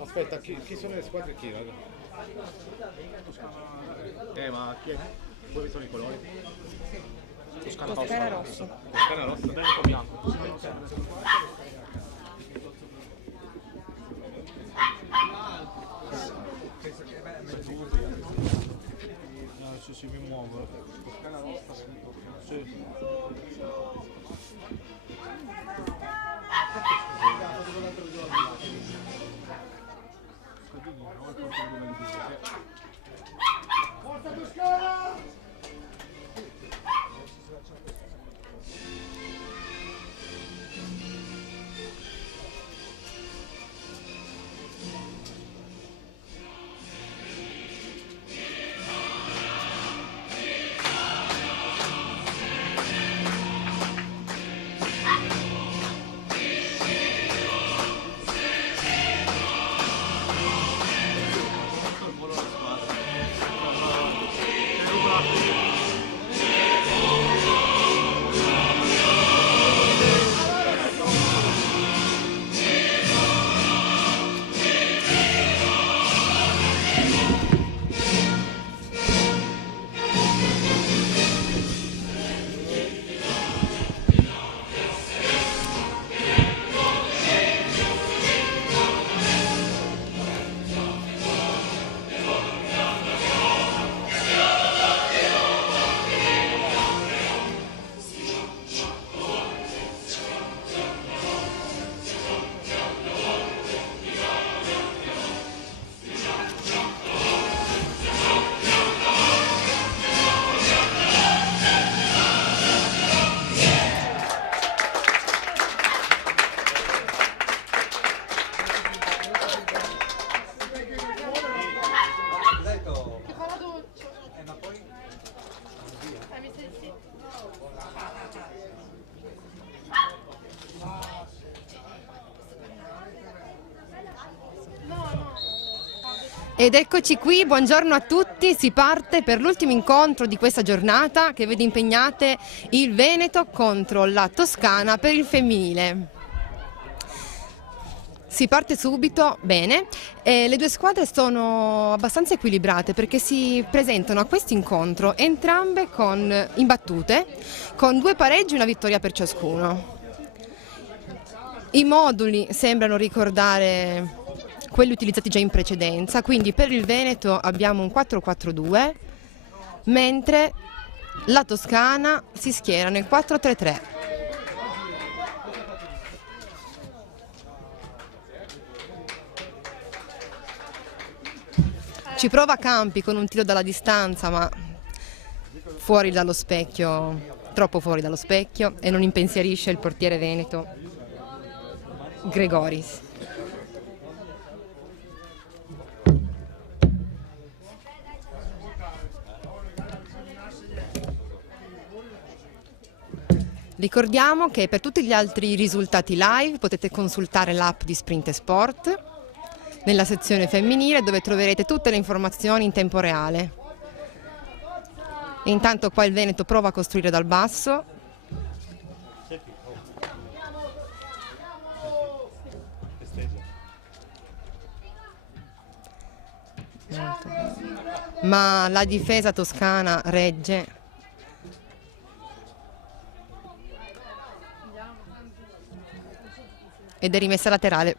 Aspetta, chi sono le squadre e chi, raga? Ma chi è? Dove sono i colori? Toscana rossa. Toscana rossa, Veneto bianco. Adesso si mi muovo. Toscana rossa, Veneto bianco. Sì. Forza Toscana! Ed eccoci qui, buongiorno a tutti, si parte per l'ultimo incontro di questa giornata che vede impegnate il Veneto contro la Toscana per il femminile. Si parte subito, bene, le due squadre sono abbastanza equilibrate perché si presentano a questo incontro entrambe con imbattute, con 2 pareggi e una vittoria per ciascuno. I moduli sembrano ricordare quelli utilizzati già in precedenza, quindi per il Veneto abbiamo un 4-4-2, mentre la Toscana si schiera nel 4-3-3. Ci prova Campi con un tiro dalla distanza, ma fuori dallo specchio, troppo fuori dallo specchio, e non impensierisce il portiere veneto Gregoris. Ricordiamo che per tutti gli altri risultati live potete consultare l'app di Sprint Sport nella sezione femminile, dove troverete tutte le informazioni in tempo reale. E intanto qua il Veneto prova a costruire dal basso. Ma la difesa toscana regge. Ed è rimessa laterale.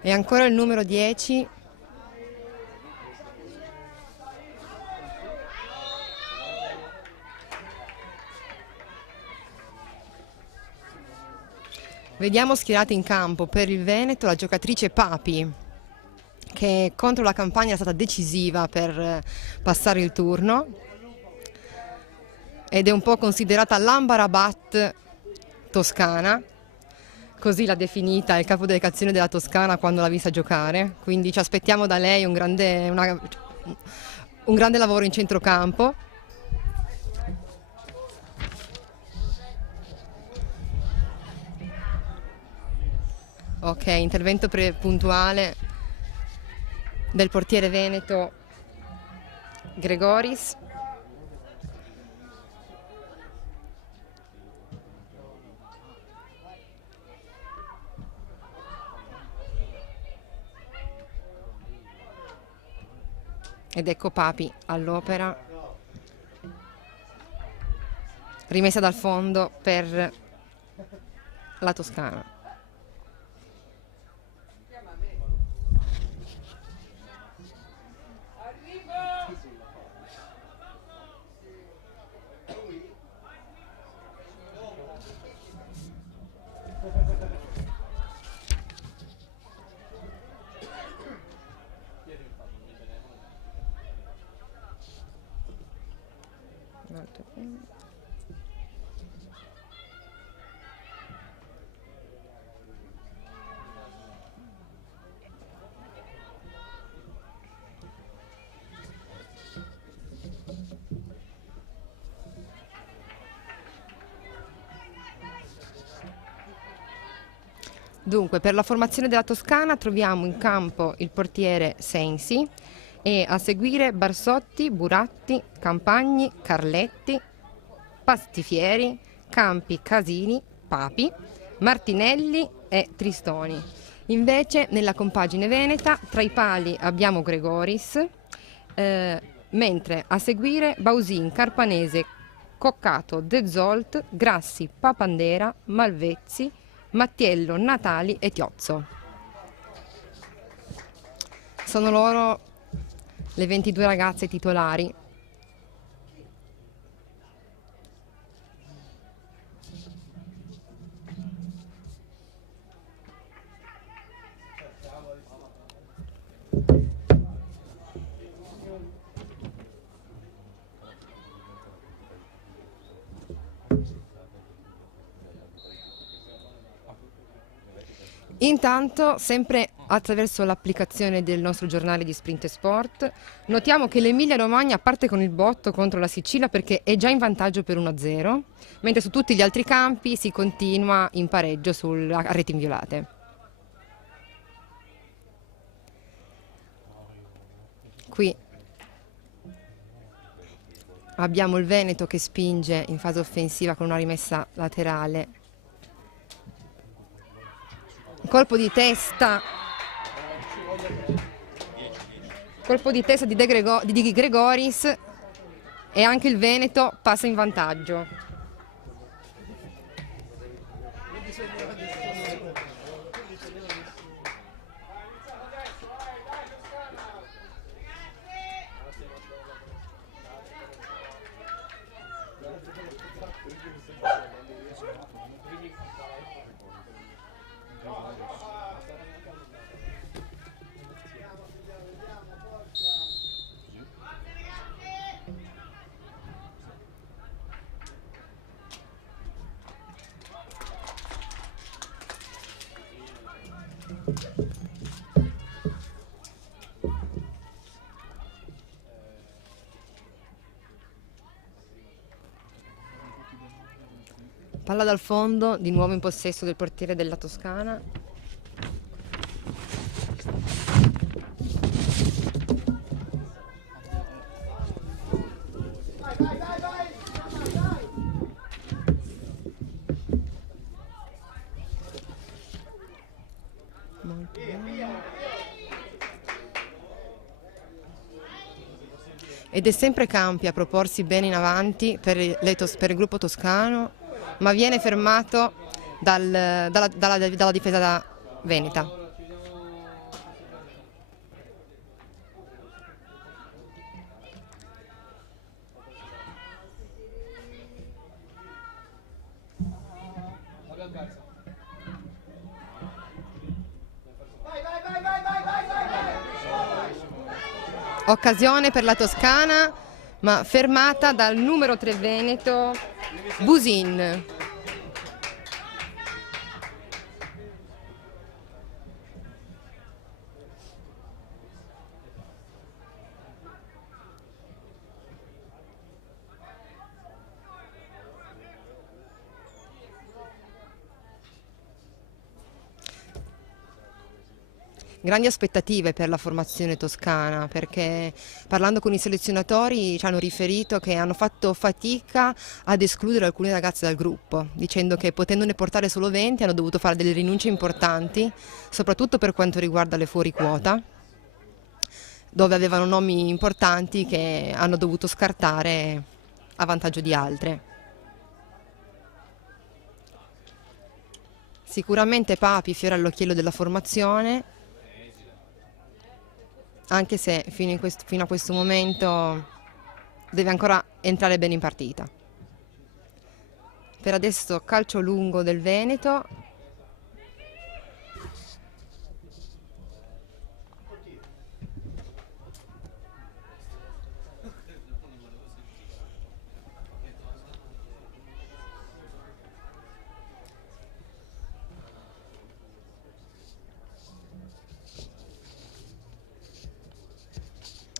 E ancora il numero 10. Vediamo schierate in campo per il Veneto la giocatrice Papi, che contro la Campania è stata decisiva per passare il turno ed è un po' considerata l'Ambarabat toscana, così l'ha definita il capo delegazione della Toscana quando l'ha vista giocare, quindi ci aspettiamo da lei un grande lavoro in centrocampo. Ok, intervento puntuale del portiere veneto Gregoris. Ed ecco Papi all'opera, rimessa dal fondo per la Toscana. Dunque, per la formazione della Toscana troviamo in campo il portiere Sensi e a seguire Barsotti, Buratti, Campagni, Carletti, Pastifieri, Campi, Casini, Papi, Martinelli e Tristoni. Invece nella compagine veneta tra i pali abbiamo Gregoris, mentre a seguire Bausin, Carpanese, Coccato, De Zolt, Grassi, Papandera, Malvezzi, Mattiello, Natali e Tiozzo. Sono loro le 22 ragazze titolari. Intanto, sempre attraverso l'applicazione del nostro giornale di Sprint e Sport, notiamo che l'Emilia-Romagna parte con il botto contro la Sicilia perché è già in vantaggio per 1-0, mentre su tutti gli altri campi si continua in pareggio a reti inviolate. Qui abbiamo il Veneto che spinge in fase offensiva con una rimessa laterale. Colpo di testa di Gregoris e anche il Veneto passa in vantaggio. Palla dal fondo, di nuovo in possesso del portiere della Toscana. Ed è sempre Campi a proporsi bene in avanti per il gruppo toscano, ma viene fermato dalla difesa veneta. Occasione per la Toscana, ma fermata dal numero 3 veneto Busin. grandi aspettative per la formazione toscana, perché parlando con i selezionatori ci hanno riferito che hanno fatto fatica ad escludere alcune ragazze dal gruppo, dicendo che potendone portare solo 20 hanno dovuto fare delle rinunce importanti, soprattutto per quanto riguarda le fuori quota, dove avevano nomi importanti che hanno dovuto scartare a vantaggio di altre. Sicuramente Papi fiore all'occhiello della formazione, anche se fino a questo momento deve ancora entrare bene in partita. Per adesso calcio lungo del Veneto.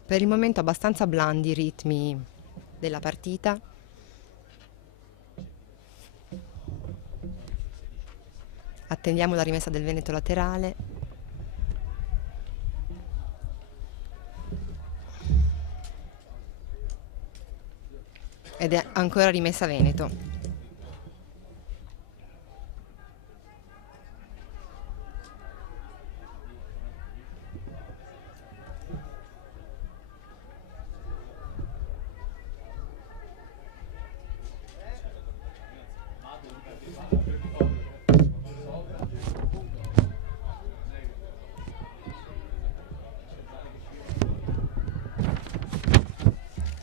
Per il momento abbastanza blandi i ritmi della partita. Attendiamo la rimessa del Veneto laterale. Ed è ancora rimessa Veneto.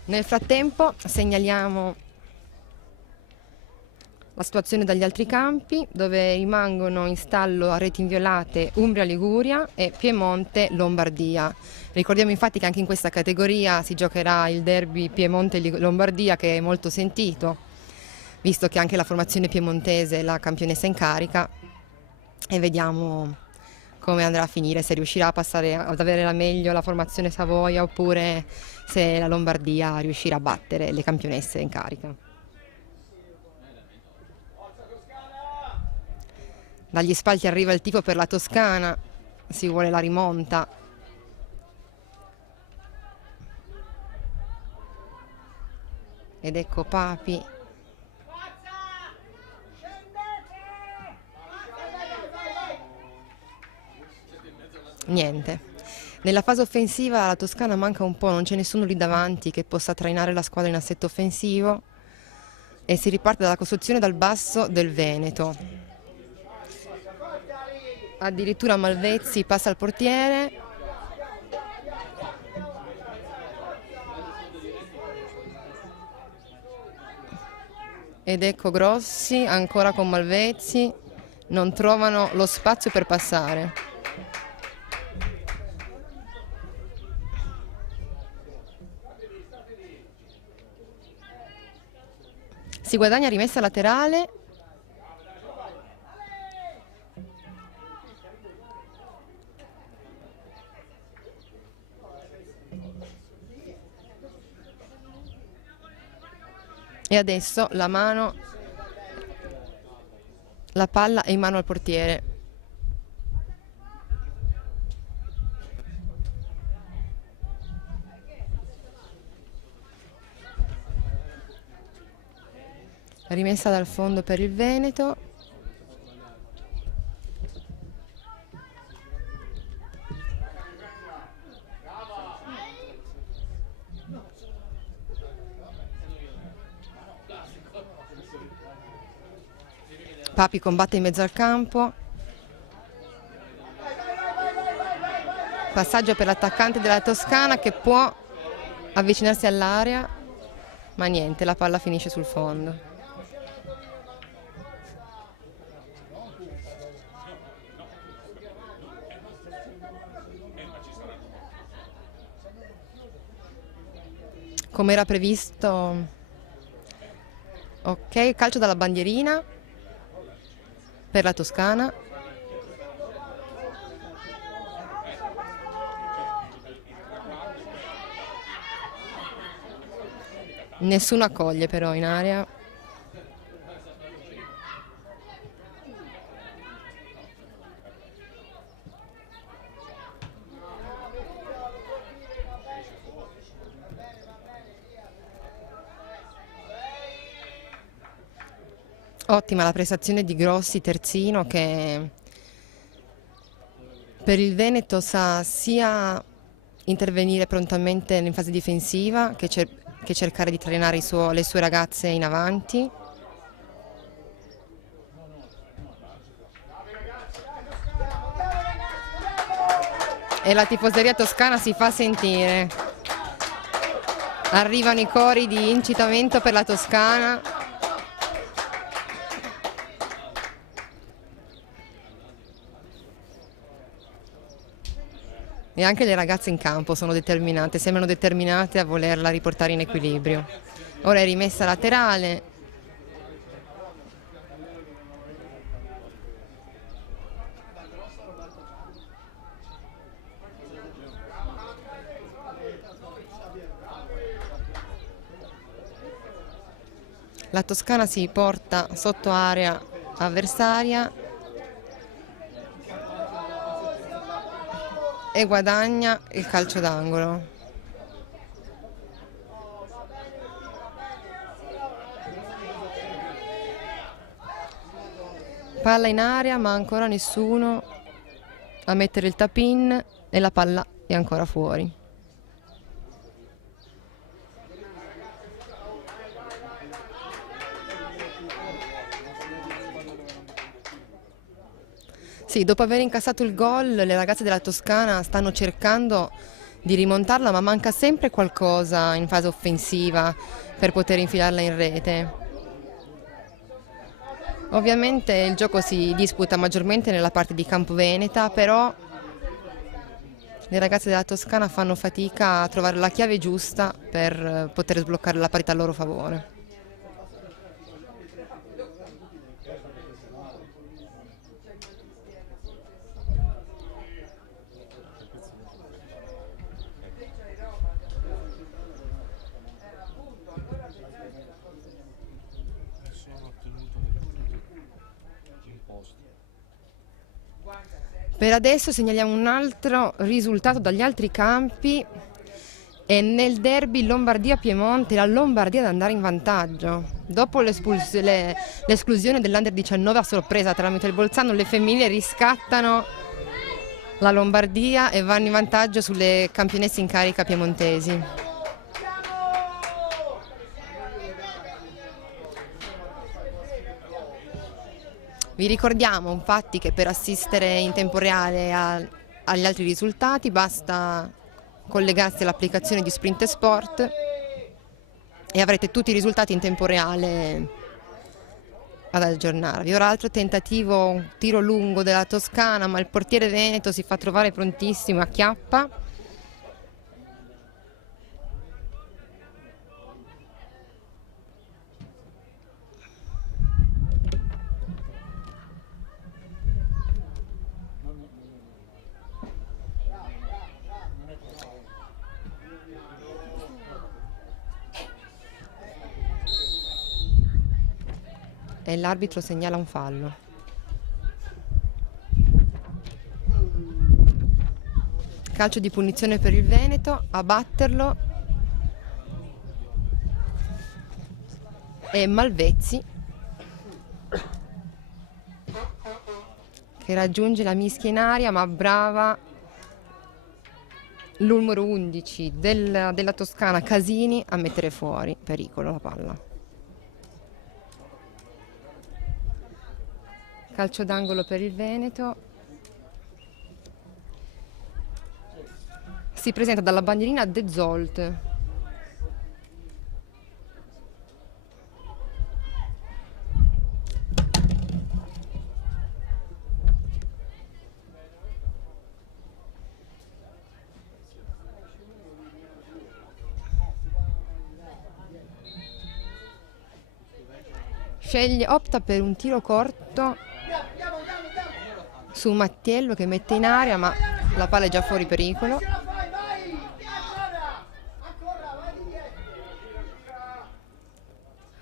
Nel frattempo segnaliamo la situazione dagli altri campi, dove rimangono in stallo a reti inviolate Umbria-Liguria e Piemonte-Lombardia. Ricordiamo infatti che anche in questa categoria si giocherà il derby Piemonte-Lombardia, che è molto sentito, visto che anche la formazione piemontese è la campionessa in carica, e vediamo come andrà a finire, se riuscirà a passare ad avere la meglio la formazione Savoia oppure se la Lombardia riuscirà a battere le campionesse in carica. Dagli spalti arriva il tifo per la Toscana, si vuole la rimonta. Ed ecco Papi. Niente. Nella fase offensiva la Toscana manca un po', non c'è nessuno lì davanti che possa trainare la squadra in assetto offensivo e si riparte dalla costruzione dal basso del Veneto. Addirittura Malvezzi passa al portiere. Ed ecco Grossi ancora con Malvezzi, non trovano lo spazio per passare. Si guadagna rimessa laterale. E adesso la palla è in mano al portiere. Rimessa dal fondo per il Veneto. Papi combatte in mezzo al campo. Passaggio per l'attaccante della Toscana che può avvicinarsi all'area, ma niente, la palla finisce sul fondo. Come era previsto, ok, calcio dalla bandierina per la Toscana. Nessuno accoglie però in area. Ottima la prestazione di Grossi, terzino, che per il Veneto sa sia intervenire prontamente in fase difensiva che cercare di trainare le sue ragazze in avanti. E la tifoseria toscana si fa sentire. Arrivano i cori di incitamento per la Toscana. E anche le ragazze in campo sono determinate, sembrano determinate a volerla riportare in equilibrio. Ora è rimessa laterale. La Toscana si porta sotto area avversaria e guadagna il calcio d'angolo. Palla in aria, ma ancora nessuno a mettere il tap-in e la palla è ancora fuori. Sì, dopo aver incassato il gol, le ragazze della Toscana stanno cercando di rimontarla, ma manca sempre qualcosa in fase offensiva per poter infilarla in rete. Ovviamente il gioco si disputa maggiormente nella parte di campo veneta, però le ragazze della Toscana fanno fatica a trovare la chiave giusta per poter sbloccare la parità a loro favore. Per adesso segnaliamo un altro risultato dagli altri campi e nel derby Lombardia-Piemonte la Lombardia ad andare in vantaggio. Dopo l'esclusione dell'Under 19 a sorpresa tramite il Bolzano, le femminili riscattano la Lombardia e vanno in vantaggio sulle campionesse in carica piemontesi. Vi ricordiamo infatti che per assistere in tempo reale agli altri risultati basta collegarsi all'applicazione di Sprint Sport e avrete tutti i risultati in tempo reale ad aggiornarvi. Ora altro tentativo, un tiro lungo della Toscana, ma il portiere veneto si fa trovare prontissimo, acchiappa. E l'arbitro segnala un fallo. Calcio di punizione per il Veneto, a batterlo è Malvezzi che raggiunge la mischia in aria, ma brava il numero 11 della Toscana Casini a mettere fuori, pericolo la palla. Calcio d'angolo per il Veneto. Si presenta dalla bandierina De Zolt. Opta per un tiro corto su Mattiello che mette in aria, ma la palla è già fuori pericolo.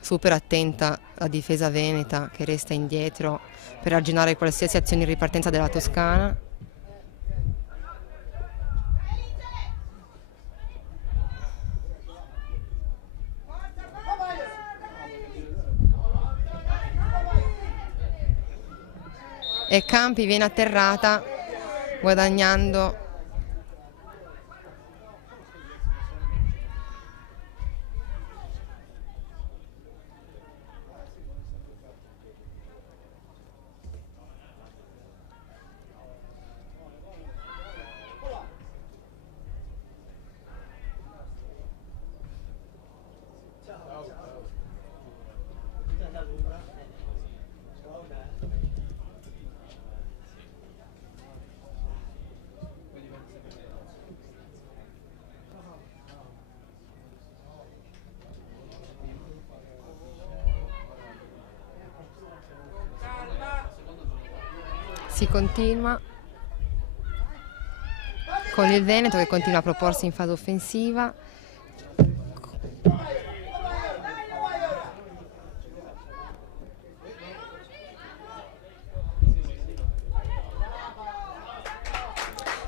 Super attenta la difesa veneta che resta indietro per arginare qualsiasi azione in ripartenza della Toscana. e Campi viene atterrata guadagnando si continua con il Veneto che continua a proporsi in fase offensiva.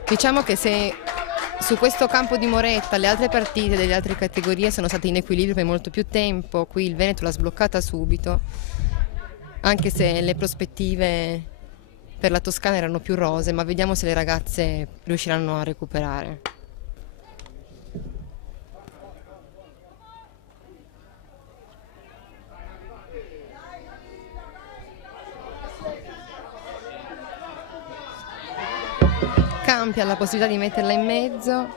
Diciamo che se su questo campo di Moretta le altre partite delle altre categorie sono state in equilibrio per molto più tempo, qui il Veneto l'ha sbloccata subito, anche se le prospettive per la Toscana erano più rosee, ma vediamo se le ragazze riusciranno a recuperare. Campi ha la possibilità di metterla in mezzo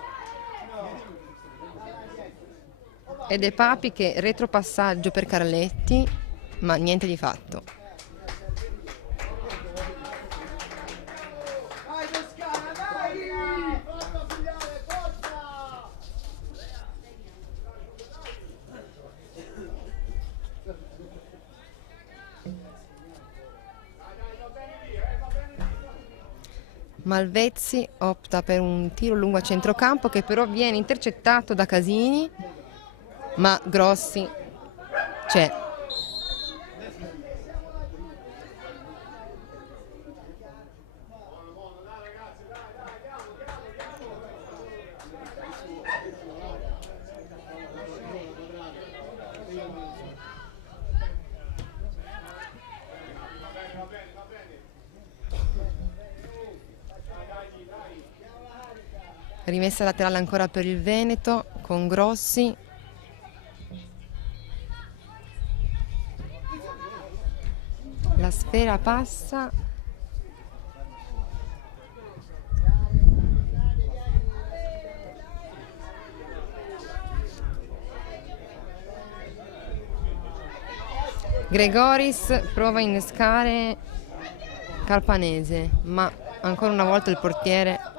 ed è Papi che retropassaggio per Carletti, ma niente di fatto. Vai Toscana, vai! Forza figliole, forza! Malvezzi opta per un tiro lungo a centrocampo che però viene intercettato da Casini, ma Grossi c'è. Rimessa laterale ancora per il Veneto con Grossi. La sfera passa. Gregoris prova a innescare Carpanese, ma ancora una volta il portiere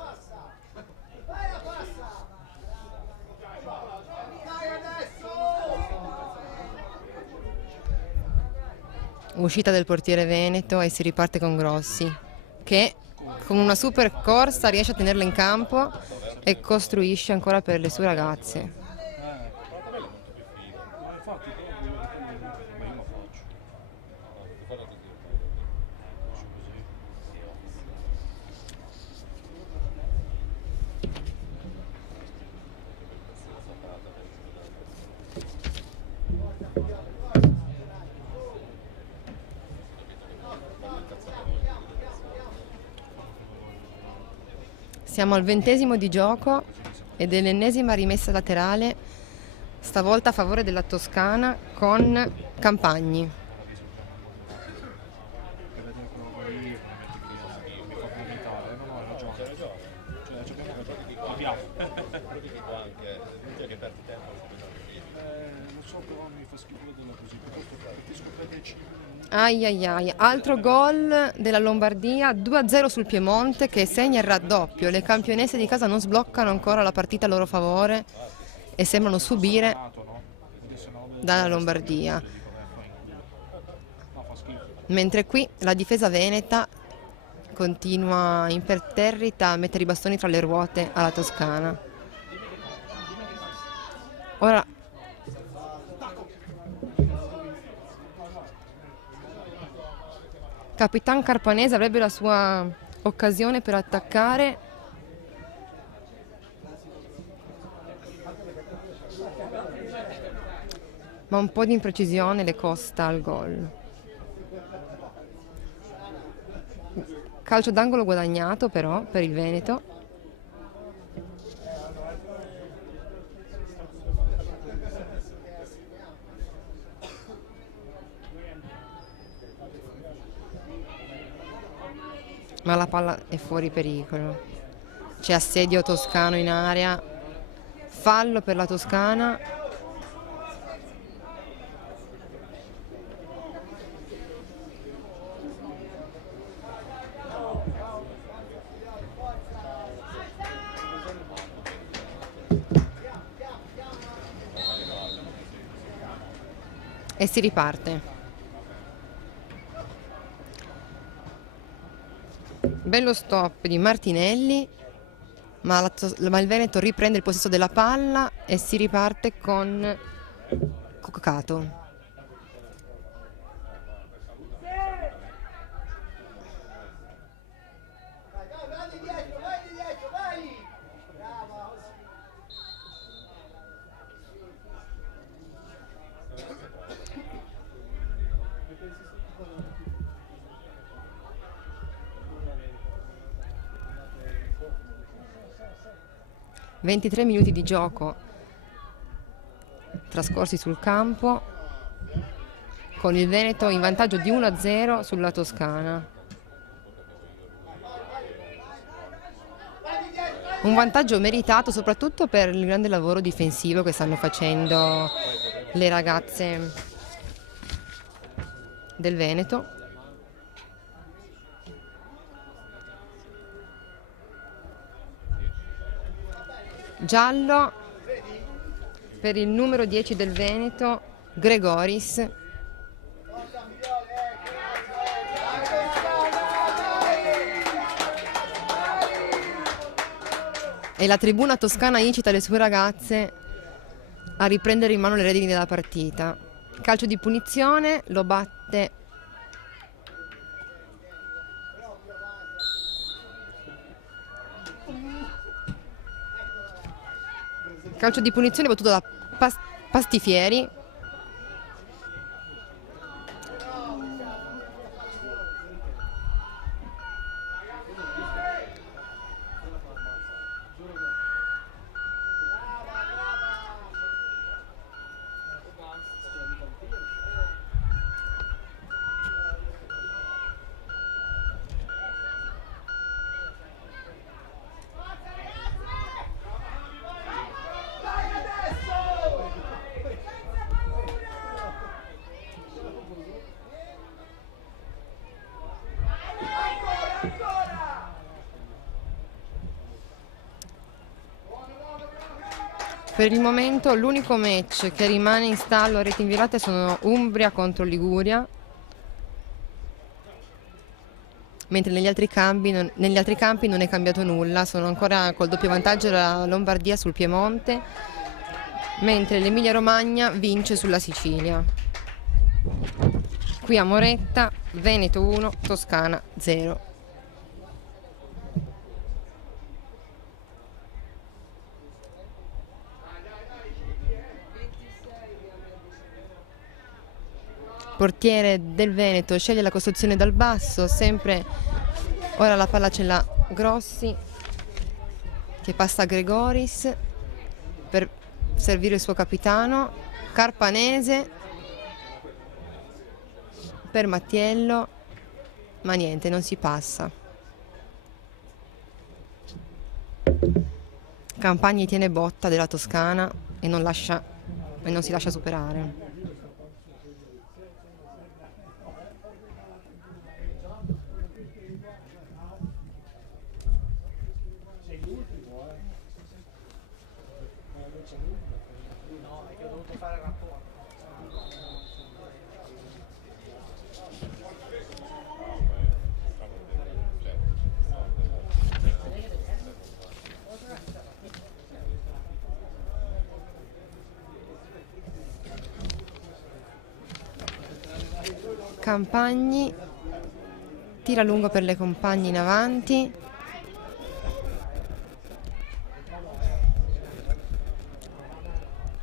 uscita del portiere Veneto e si riparte con Grossi che con una super corsa riesce a tenerla in campo e costruisce ancora per le sue ragazze. Infatti, ma io lo faccio. Siamo al 20° di gioco ed è l'ennesima rimessa laterale, stavolta a favore della Toscana con Campagni. Ai ai ai, altro gol della Lombardia, 2-0 sul Piemonte che segna il raddoppio. Le campionesse di casa non sbloccano ancora la partita a loro favore e sembrano subire dalla Lombardia. Mentre qui la difesa veneta continua imperterrita a mettere i bastoni tra le ruote alla Toscana. Ora Capitan Carpanese avrebbe la sua occasione per attaccare. Ma un po' di imprecisione le costa al gol. Calcio d'angolo guadagnato però per il Veneto. Ma la palla è fuori pericolo. C'è assedio toscano in area. Fallo per la Toscana. E si riparte. Bello stop di Martinelli, ma il Veneto riprende il possesso della palla e si riparte con Coccato. Vai di dietro, vai! Brava! 23 minuti di gioco trascorsi sul campo, con il Veneto in vantaggio di 1-0 sulla Toscana. Un vantaggio meritato soprattutto per il grande lavoro difensivo che stanno facendo le ragazze del Veneto. Giallo per il numero 10 del Veneto, Gregoris. E la tribuna toscana incita le sue ragazze a riprendere in mano le redini della partita. Calcio di punizione, lo batte calcio di punizione battuto da Pastifieri. Per il momento l'unico match che rimane in stallo a reti inviolate sono Umbria contro Liguria, mentre negli altri campi non è cambiato nulla, sono ancora col doppio vantaggio la Lombardia sul Piemonte, mentre l'Emilia Romagna vince sulla Sicilia. Qui a Moretta, Veneto 1, Toscana 0. Portiere del Veneto sceglie la costruzione dal basso, sempre ora la palla ce l'ha Grossi che passa a Gregoris per servire il suo capitano, Carpanese per Mattiello, ma niente, non si passa. Campagni tiene botta della Toscana e non si lascia superare. Campagni tira lungo per le compagne in avanti,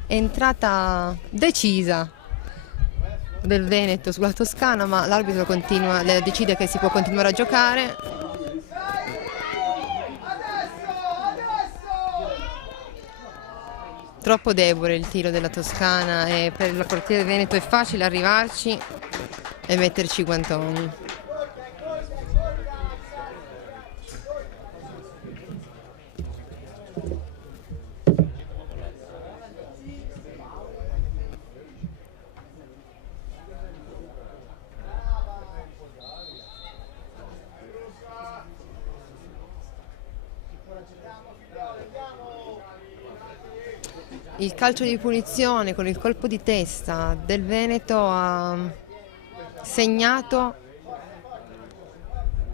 entrata decisa del Veneto sulla Toscana, ma l'arbitro decide che si può continuare a giocare. Troppo debole il tiro della Toscana e per il portiere veneto è facile arrivarci e metterci i guantoni. Il calcio di punizione con il colpo di testa del Veneto ha segnato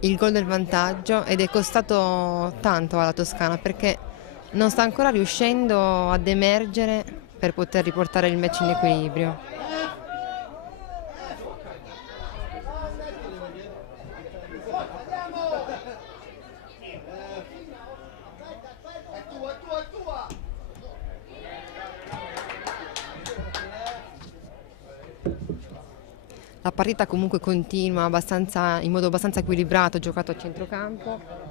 il gol del vantaggio ed è costato tanto alla Toscana perché non sta ancora riuscendo ad emergere per poter riportare il match in equilibrio. La partita comunque continua in modo abbastanza equilibrato, giocato a centrocampo.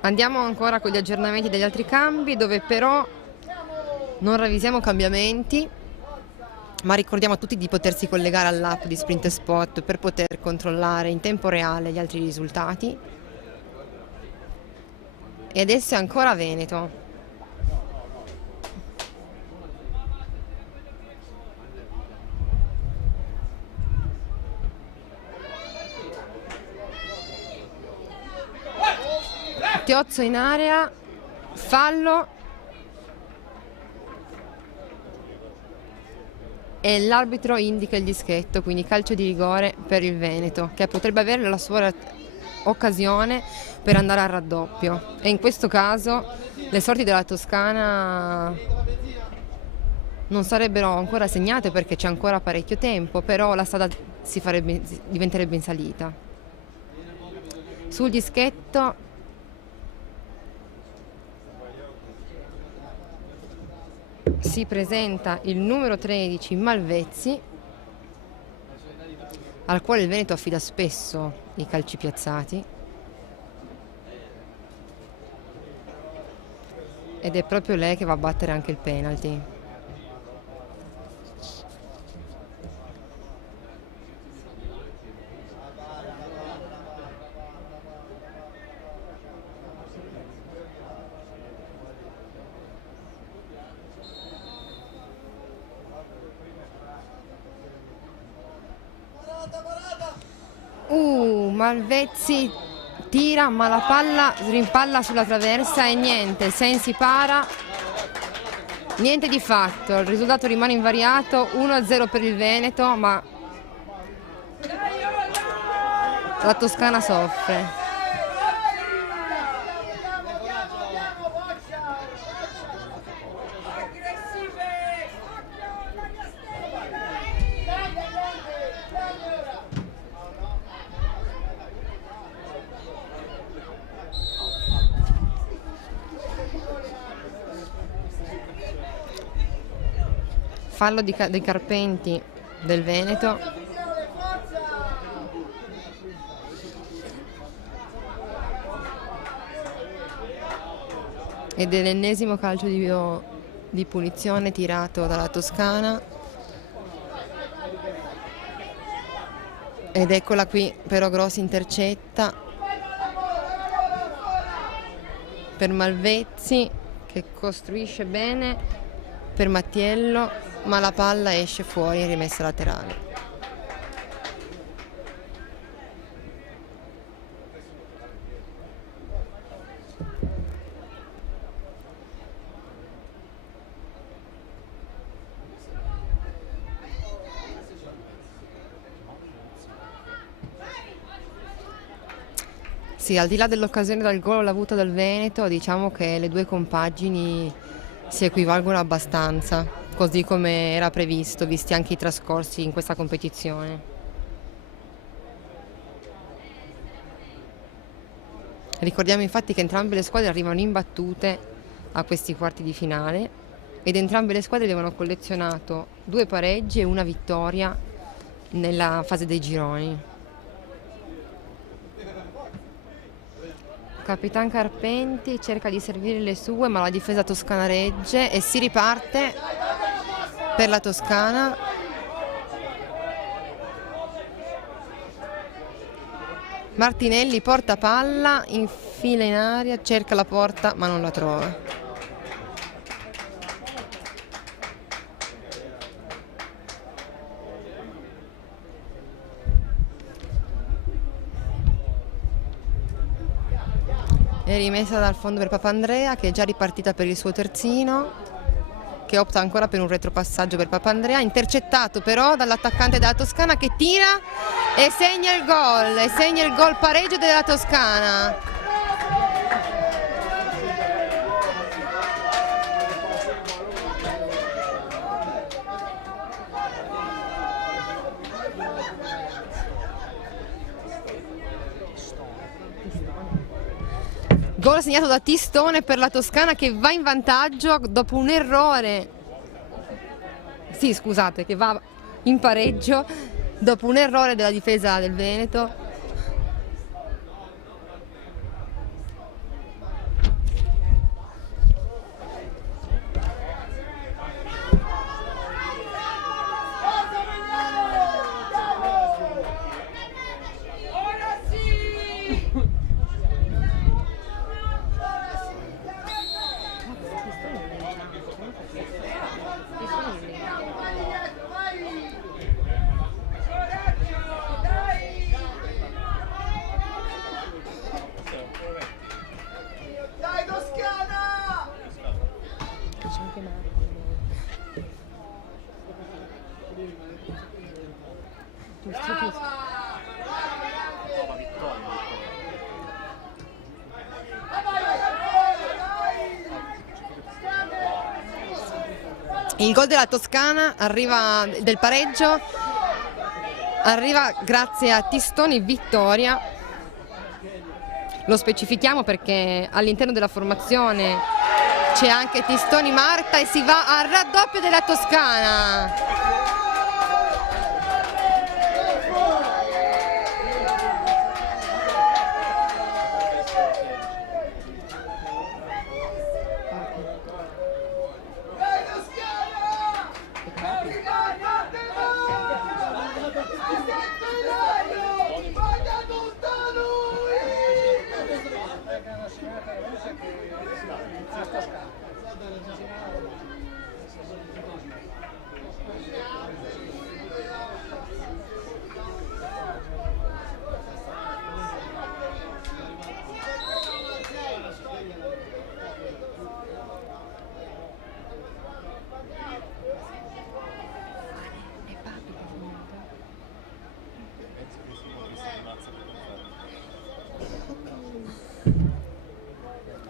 Andiamo ancora con gli aggiornamenti degli altri cambi, dove però non ravvisiamo cambiamenti, ma ricordiamo a tutti di potersi collegare all'app di Sprint Spot per poter controllare in tempo reale gli altri risultati. E adesso è ancora Veneto. Tiozzo in area, fallo e l'arbitro indica il dischetto, quindi calcio di rigore per il Veneto, che potrebbe avere la sua occasione per andare al raddoppio. E in questo caso le sorti della Toscana non sarebbero ancora segnate perché c'è ancora parecchio tempo, però la strada diventerebbe in salita. Sul dischetto si presenta il numero 13 Malvezzi, al quale il Veneto affida spesso i calci piazzati, ed è proprio lei che va a battere anche il penalty. Malvezzi tira, ma la palla rimpalla sulla traversa e niente, Sensi para, niente di fatto, il risultato rimane invariato, 1-0 per il Veneto, ma la Toscana soffre. Fallo dei Carpenti del Veneto. Ed è l'ennesimo calcio di punizione tirato dalla Toscana. Ed eccola qui, però Grossi intercetta per Malvezzi, che costruisce bene per Mattiello, ma la palla esce fuori, rimessa laterale. Sì, al di là dell'occasione dal gol avuta dal Veneto, diciamo che le due compagini si equivalgono abbastanza, così come era previsto, visti anche i trascorsi in questa competizione. Ricordiamo infatti che entrambe le squadre arrivano imbattute a questi quarti di finale ed entrambe le squadre avevano collezionato 2 pareggi e una vittoria nella fase dei gironi. Capitan Carpenti cerca di servire le sue, ma la difesa toscana regge e si riparte per la Toscana. Martinelli porta palla, infila in aria, cerca la porta ma non la trova. È rimessa dal fondo per Papandrea, che è già ripartita per il suo terzino, che opta ancora per un retropassaggio per Papandrea, intercettato però dall'attaccante della Toscana che tira e segna il gol pareggio della Toscana. Gol segnato da Tistone per la Toscana, che va in vantaggio dopo un errore. Sì, scusate, che va in pareggio dopo un errore della difesa del Veneto. Dai Toscana! Il gol della Toscana arriva, del pareggio, arriva grazie a Tistoni vittoria. Lo specifichiamo perché all'interno della formazione c'è anche Tistoni Marta e si va al raddoppio della Toscana.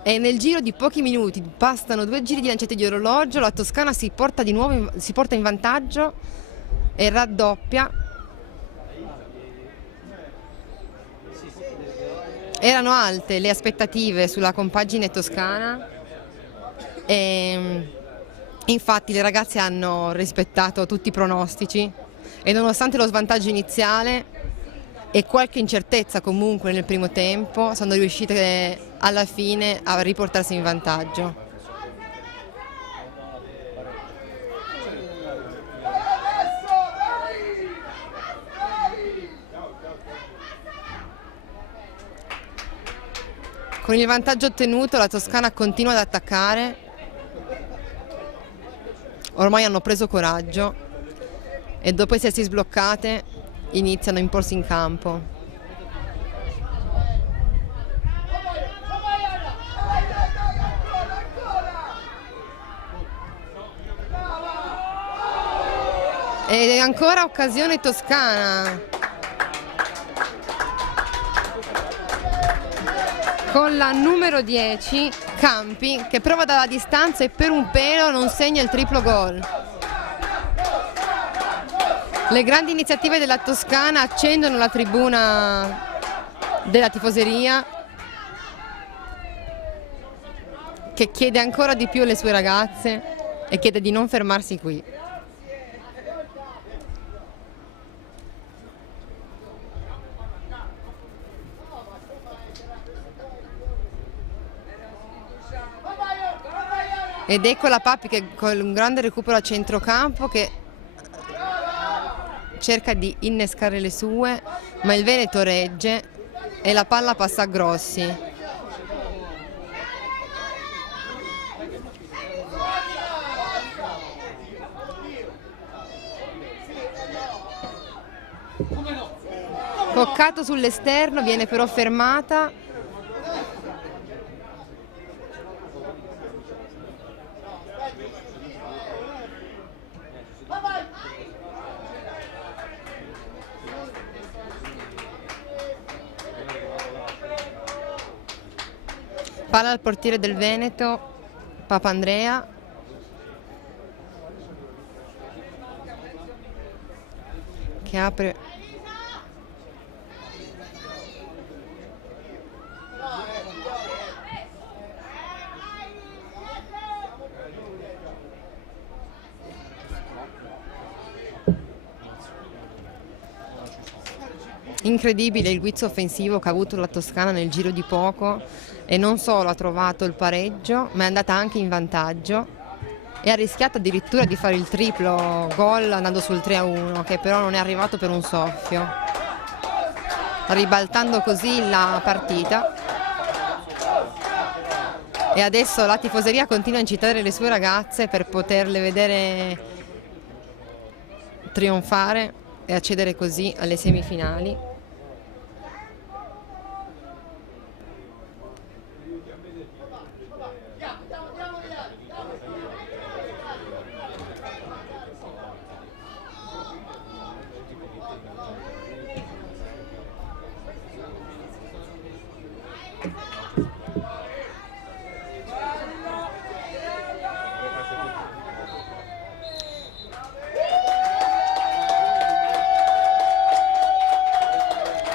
E nel giro di pochi minuti, bastano 2 giri di lancette di orologio, la Toscana si porta di nuovo si porta in vantaggio e raddoppia. Erano alte le aspettative sulla compagine toscana e infatti le ragazze hanno rispettato tutti i pronostici e nonostante lo svantaggio iniziale e qualche incertezza comunque nel primo tempo, sono riuscite alla fine a riportarsi in vantaggio. Con il vantaggio ottenuto la Toscana continua ad attaccare, ormai hanno preso coraggio e dopo essersi sbloccate iniziano a imporsi in campo. Ed è ancora occasione toscana. con la numero 10 Campi, che prova dalla distanza e per un pelo non segna il triplo gol. Le grandi iniziative della Toscana accendono la tribuna della tifoseria, che chiede ancora di più alle sue ragazze e chiede di non fermarsi qui. Ed ecco la Papi che con un grande recupero a centrocampo che cerca di innescare le sue, ma il Veneto regge e la palla passa a Grossi. Coccato sull'esterno, viene però fermata. Palla al portiere del Veneto, Papandrea. Che apre. Incredibile il guizzo offensivo che ha avuto la Toscana nel giro di poco, e non solo ha trovato il pareggio, ma è andata anche in vantaggio e ha rischiato addirittura di fare il triplo gol andando sul 3-1, che però non è arrivato per un soffio, ribaltando così la partita. E adesso la tifoseria continua a incitare le sue ragazze per poterle vedere trionfare e accedere così alle semifinali.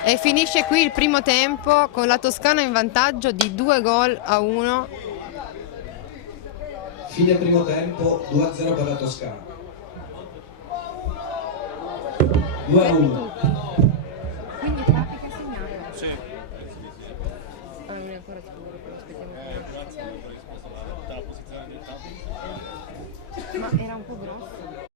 E finisce qui il primo tempo con la Toscana in vantaggio di 2-1. Fine primo tempo, 2-0 per la Toscana. 2-1. Quindi Papi che ha segnato? Sì. Allora, non è ancora sicuro, però aspettiamo. Grazie per la risposta dalla posizione del tavolo. Ma era un po' grosso.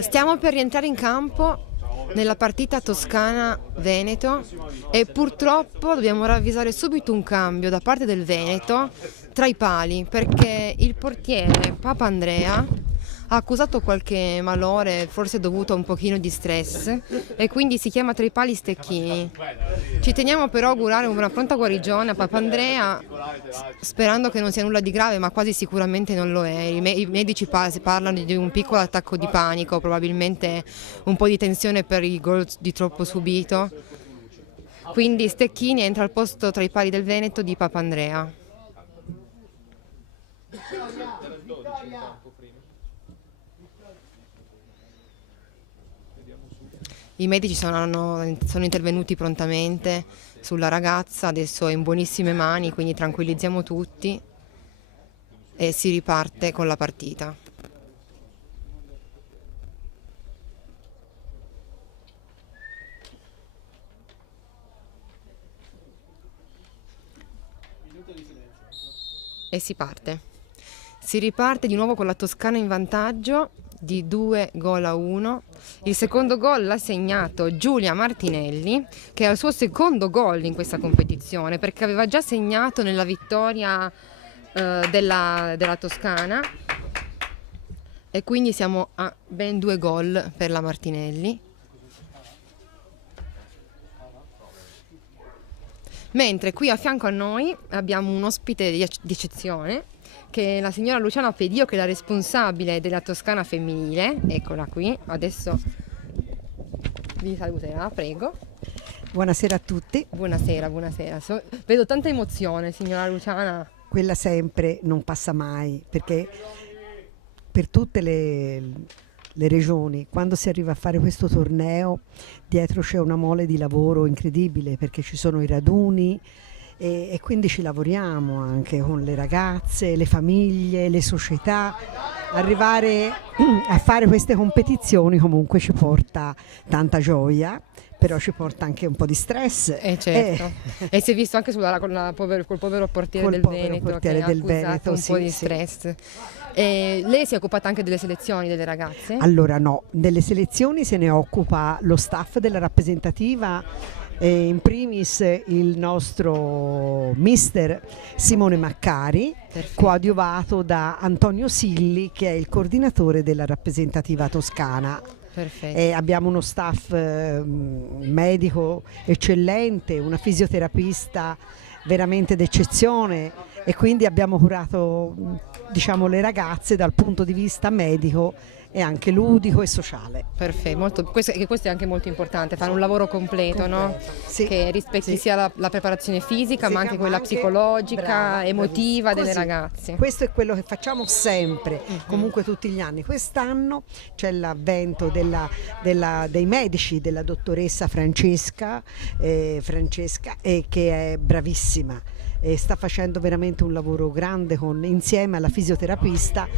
Stiamo per rientrare in campo nella partita Toscana-Veneto e purtroppo dobbiamo ravvisare subito un cambio da parte del Veneto tra i pali, perché il portiere Papandrea ha accusato qualche malore, forse dovuto a un pochino di stress, e quindi si chiama tra i pali Stecchini. Ci teniamo però a augurare una pronta guarigione a Papandrea, sperando che non sia nulla di grave, ma quasi sicuramente non lo è. I medici parlano di un piccolo attacco di panico, probabilmente un po' di tensione per il gol di troppo subito. Quindi Stecchini entra al posto tra i pali del Veneto di Papandrea. I medici sono intervenuti prontamente sulla ragazza, adesso è in buonissime mani, quindi tranquillizziamo tutti e si riparte con la partita. E si parte. Si riparte di nuovo con la Toscana in vantaggio di 2-1. Il secondo gol l'ha segnato Giulia Martinelli, che è il suo secondo gol in questa competizione, perché aveva già segnato nella vittoria della Toscana, e quindi siamo a ben 2 gol per la Martinelli. Mentre qui a fianco a noi abbiamo un ospite di eccezione, che è la signora Luciana Pedio, che è la responsabile della Toscana femminile. Eccola qui, adesso vi saluterà, prego. Buonasera a tutti. Buonasera, buonasera. Vedo tanta emozione, signora Luciana. Quella sempre non passa mai, perché per tutte le regioni, quando si arriva a fare questo torneo, dietro c'è una mole di lavoro incredibile, perché ci sono i raduni e quindi ci lavoriamo anche con le ragazze, le famiglie, le società. Arrivare a fare queste competizioni comunque ci porta tanta gioia, però ci porta anche un po' di stress. Certo. E si è visto anche col povero portiere del Veneto, che ha accusato un po' di stress. E lei si è occupata anche delle selezioni delle ragazze? Allora no, delle selezioni se ne occupa lo staff della rappresentativa, in primis il nostro mister Simone Maccari, coadiuvato da Antonio Silli, che è il coordinatore della rappresentativa toscana. Abbiamo uno staff medico eccellente, una fisioterapista veramente d'eccezione, e quindi abbiamo curato, diciamo, le ragazze dal punto di vista medico e anche ludico e sociale. Perfetto, questo è anche molto importante, fare un lavoro completo. No? Sì, che rispetti sia la preparazione fisica, ma anche quella psicologica, brava, emotiva delle ragazze. Questo è quello che facciamo sempre, comunque tutti gli anni. Quest'anno c'è l'avvento dei medici, della dottoressa Francesca, che è bravissima. Sta facendo veramente un lavoro grande insieme alla fisioterapista,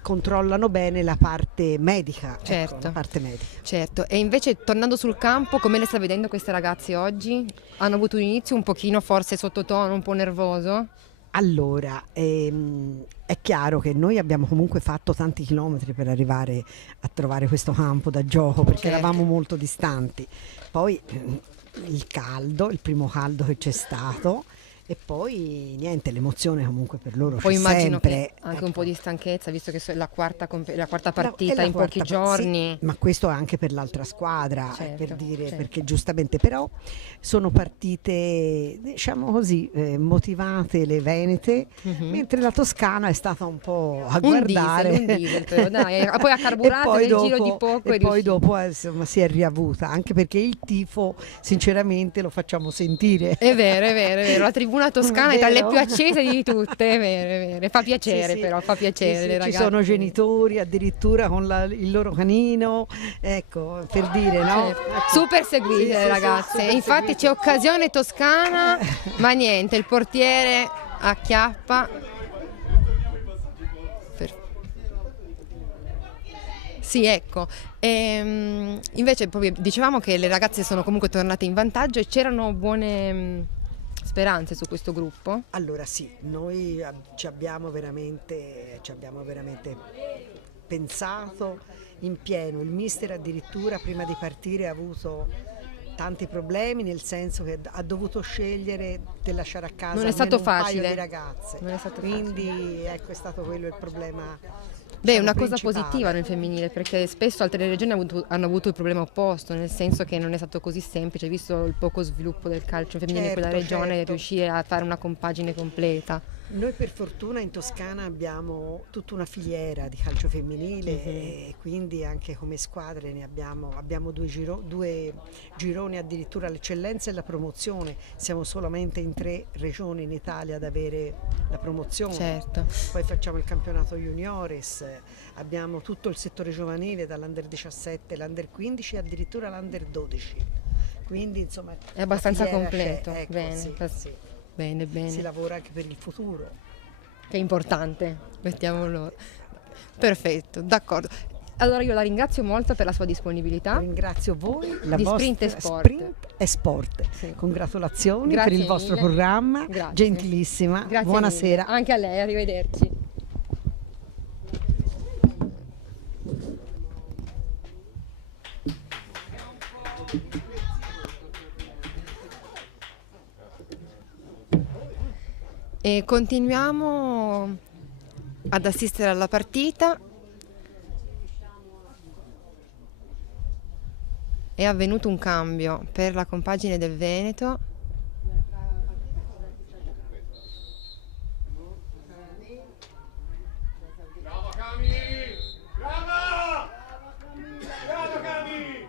controllano bene la parte medica. Certo. Ecco, la parte medica. Certo. E invece, tornando sul campo, come le sta vedendo queste ragazze oggi? Hanno avuto un inizio un pochino forse sottotono, un po' nervoso? Allora, è chiaro che noi abbiamo comunque fatto tanti chilometri per arrivare a trovare questo campo da gioco, perché eravamo molto distanti. Poi il primo caldo che c'è stato, e poi niente, l'emozione comunque per loro poi c'è immagino sempre. Che anche un po' di stanchezza, visto che è la quarta partita in pochi giorni. Sì, ma questo anche per l'altra squadra, certo, per dire, certo. Perché giustamente, però sono partite, diciamo così, motivate le venete, mentre la Toscana è stata un po' a guardare. Un diesel però, dai, poi ha carburato nel giro di poco e poi dopo insomma, si è riavuta, anche perché il tifo sinceramente lo facciamo sentire. È vero, la tribuna toscana è tra le più accese di tutte, è vero. Fa piacere, sì. Però fa piacere, le ragazze. Ci sono genitori addirittura con il loro canino, ecco, per dire, no? Certo. Super seguite le ragazze. Super Infatti seguite. c'è occasione Toscana, ma niente, il portiere acchiappa. Sì, ecco. Invece proprio dicevamo che le ragazze sono comunque tornate in vantaggio, e c'erano buone speranze su questo gruppo? Allora sì, noi ci abbiamo veramente pensato in pieno. Il mister addirittura prima di partire ha avuto tanti problemi, nel senso che ha dovuto scegliere di lasciare a casa Non è almeno stato un paio facile. di ragazze. Non è stato Quindi ecco, è stato quello il problema. Beh, è diciamo, una cosa principale. positiva nel femminile, perché spesso altre regioni hanno avuto il problema opposto, nel senso che non è stato così semplice, visto il poco sviluppo del calcio femminile in quella regione, Certo. riuscire a fare una compagine completa. Noi per fortuna in Toscana abbiamo tutta una filiera di calcio femminile e quindi anche come squadre ne abbiamo due gironi addirittura l'eccellenza e la promozione. Siamo solamente in 3 regioni in Italia ad avere la promozione. Certo. Poi facciamo il campionato juniores, abbiamo tutto il settore giovanile dall'Under 17, l'Under 15 e addirittura l'Under 12. Quindi insomma È abbastanza la filiera completo. c'è, ecco, Bene, sì, sì. bene, bene. Si lavora anche per il futuro. Che è importante, mettiamolo. Perfetto, d'accordo. Allora io la ringrazio molto per la sua disponibilità. Ringrazio voi, la Di vostra Sprint e Sport. Sprint e Sport. Sì. Congratulazioni Grazie per il vostro mille. programma, Grazie. gentilissima. Grazie Buonasera. mille. Anche a lei, arrivederci. E continuiamo ad assistere alla partita. È avvenuto un cambio per la compagine del Veneto. Bravo Cami! Brava! Bravo Cami!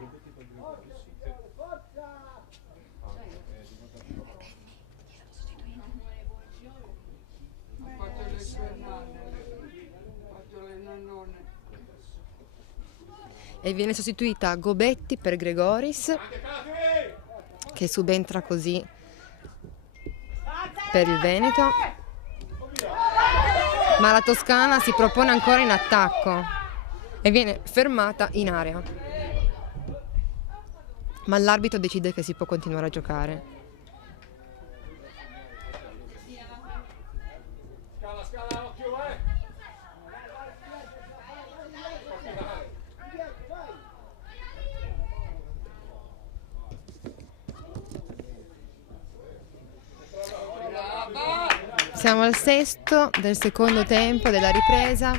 E viene sostituita Gobetti per Gregoris, che subentra così per il Veneto. Ma la Toscana si propone ancora in attacco e viene fermata in area. Ma l'arbitro decide che si può continuare a giocare. Scala, occhio, vai! Siamo al 6° del secondo tempo della ripresa.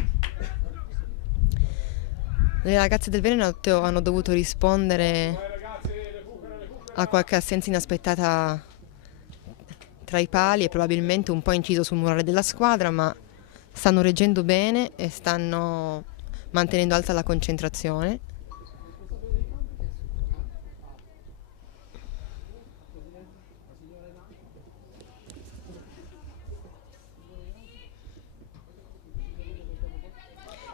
Le ragazze del Veneto hanno dovuto rispondere a qualche assenza inaspettata tra i pali e probabilmente un po' inciso sul morale della squadra, ma stanno reggendo bene e stanno mantenendo alta la concentrazione.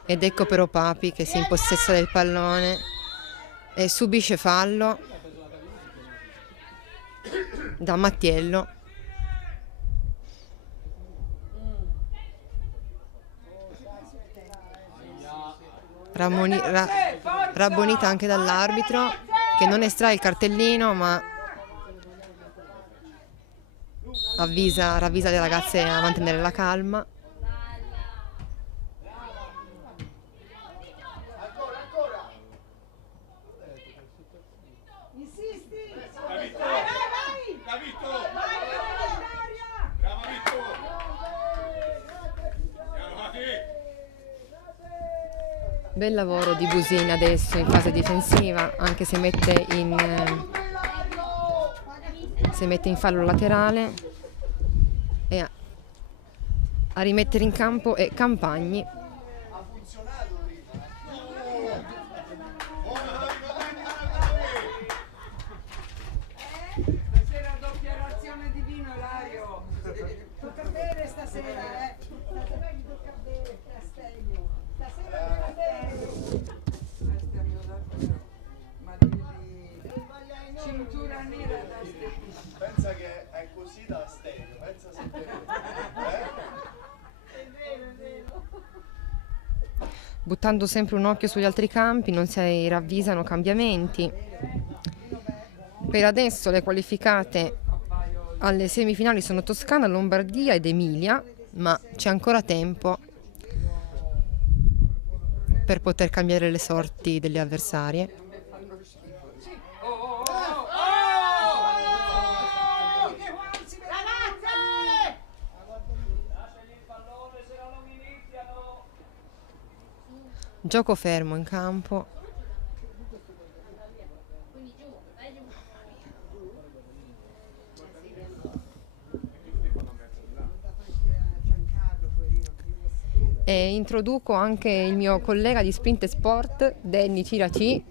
Ed ecco però Papi che si impossessa del pallone e subisce fallo da Mattiello. Rabbonita anche dall'arbitro, che non estrae il cartellino ma ravvisa le ragazze a mantenere la calma. Bel lavoro di Busini adesso in fase difensiva, anche se mette in fallo laterale, e a rimettere in campo è Campagni. Stasera doppia razione di vino, Lario! Tocca bere stasera, Stasera gli tocca bere, Castello. Stasera tocca bere. Ma devi... cintura nera da Stefano. Pensa che è così da stereo, pensa se È vero. Buttando sempre un occhio sugli altri campi, non si ravvisano cambiamenti. Per adesso le qualificate alle semifinali sono Toscana, Lombardia ed Emilia, ma c'è ancora tempo. per poter cambiare le sorti delle avversarie. Gioco fermo in campo. E introduco anche il mio collega di Sprint e Sport, Danny Ciraci.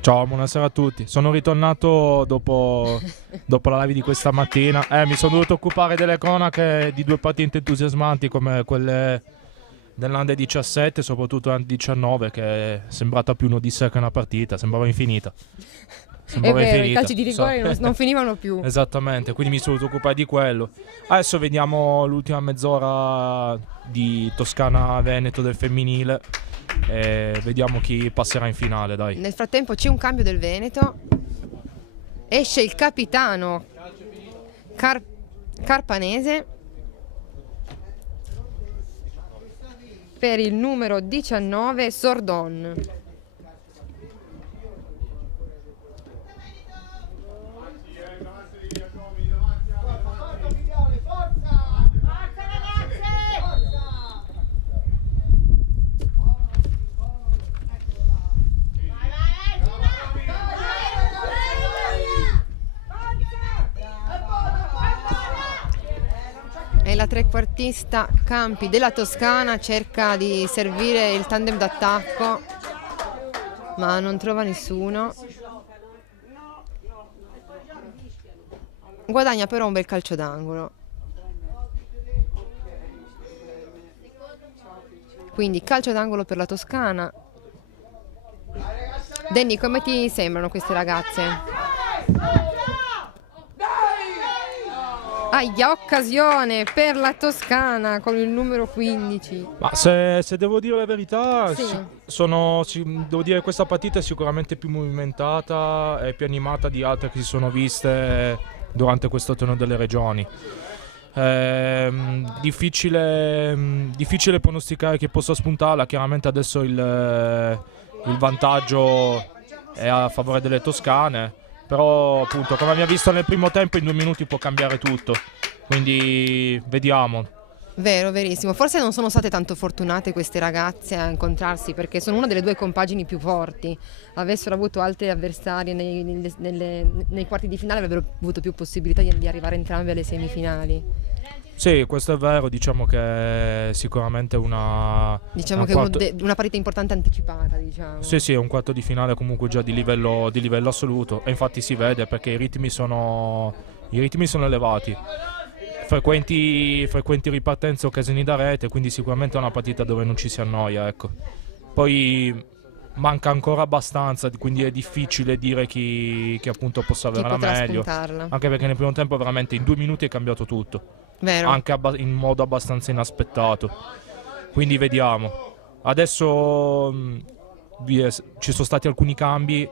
Ciao, buonasera a tutti. Sono ritornato dopo la live di questa mattina. Mi sono dovuto occupare delle cronache di due partite entusiasmanti come quelle dell'Under 17, soprattutto l'Under 19, che è sembrata più un'odissea che una partita, sembrava infinita. È vero, i calci di rigore non finivano più. Esattamente, quindi mi sono dovuto occupare di quello. Adesso vediamo l'ultima mezz'ora di Toscana-Veneto del femminile e vediamo chi passerà in finale, dai. Nel frattempo c'è un cambio del Veneto. Esce il capitano Carpanese per il numero 19 Sordon. E la trequartista Campi della Toscana cerca di servire il tandem d'attacco, ma non trova nessuno. Guadagna però un bel calcio d'angolo. Quindi calcio d'angolo per la Toscana. Danny, come ti sembrano queste ragazze? Aia, occasione per la Toscana con il numero 15. Ma se devo dire la verità, Sì. devo dire che questa partita è sicuramente più movimentata e più animata di altre che si sono viste durante questo torneo delle regioni. Difficile pronosticare chi possa spuntarla. Chiaramente adesso il vantaggio è a favore delle toscane, però appunto, come abbiamo visto nel primo tempo, in 2 minuti può cambiare tutto, quindi vediamo. Vero, verissimo. Forse non sono state tanto fortunate queste ragazze a incontrarsi, perché sono una delle due compagini più forti. Avessero avuto altri avversari nei quarti di finale, avrebbero avuto più possibilità di arrivare entrambe alle semifinali. Sì, questo è vero, diciamo che è sicuramente una partita importante anticipata, diciamo. Sì, è un quarto di finale comunque già di livello assoluto, e infatti si vede perché i ritmi sono elevati. Frequenti ripartenze, occasioni da rete, quindi sicuramente è una partita dove non ci si annoia, ecco. Poi manca ancora abbastanza, quindi è difficile dire chi appunto possa avere la meglio. Spuntarla. Anche perché nel primo tempo veramente in 2 minuti è cambiato tutto. Vero. Anche in modo abbastanza inaspettato. Quindi vediamo. Adesso ci sono stati alcuni cambi.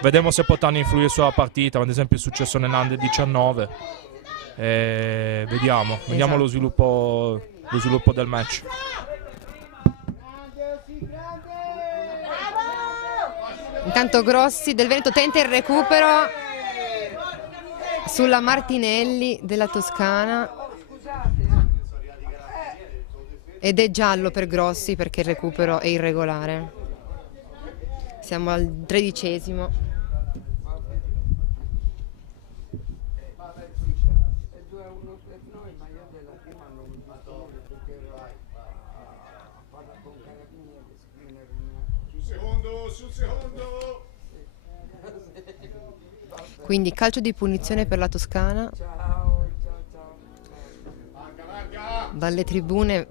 Vediamo se potranno influire sulla partita, ad esempio è successo nell'Under 19. Vediamo Esatto. lo sviluppo del match. Intanto Grossi del Veneto tenta il recupero sulla Martinelli della Toscana. Ed è giallo per Grossi perché il recupero è irregolare. Siamo al 13°. Sul secondo. Quindi calcio di punizione per la Toscana. Dalle tribune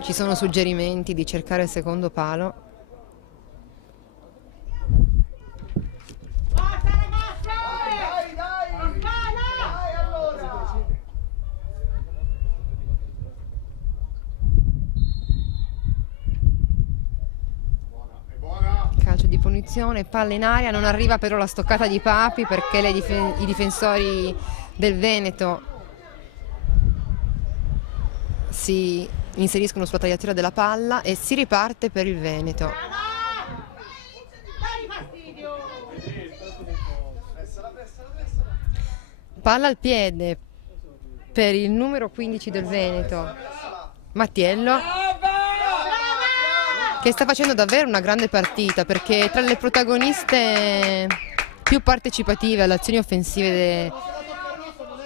ci sono suggerimenti di cercare il secondo palo. Calcio di punizione, palla in aria, non arriva però la stoccata di Papi perché i difensori del Veneto si inseriscono sulla tagliatura della palla e si riparte per il Veneto. Palla al piede per il numero 15 del Veneto, Mattiello, che sta facendo davvero una grande partita perché è tra le protagoniste più partecipative alle azioni offensive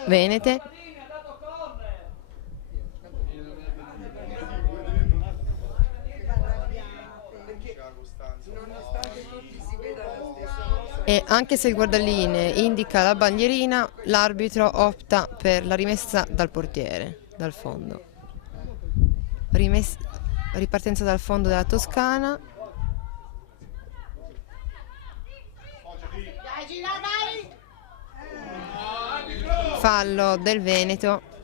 venete. E anche se il guardaline indica la bandierina, l'arbitro opta per la rimessa dal portiere, dal fondo. Ripartenza dal fondo della Toscana. Fallo del Veneto.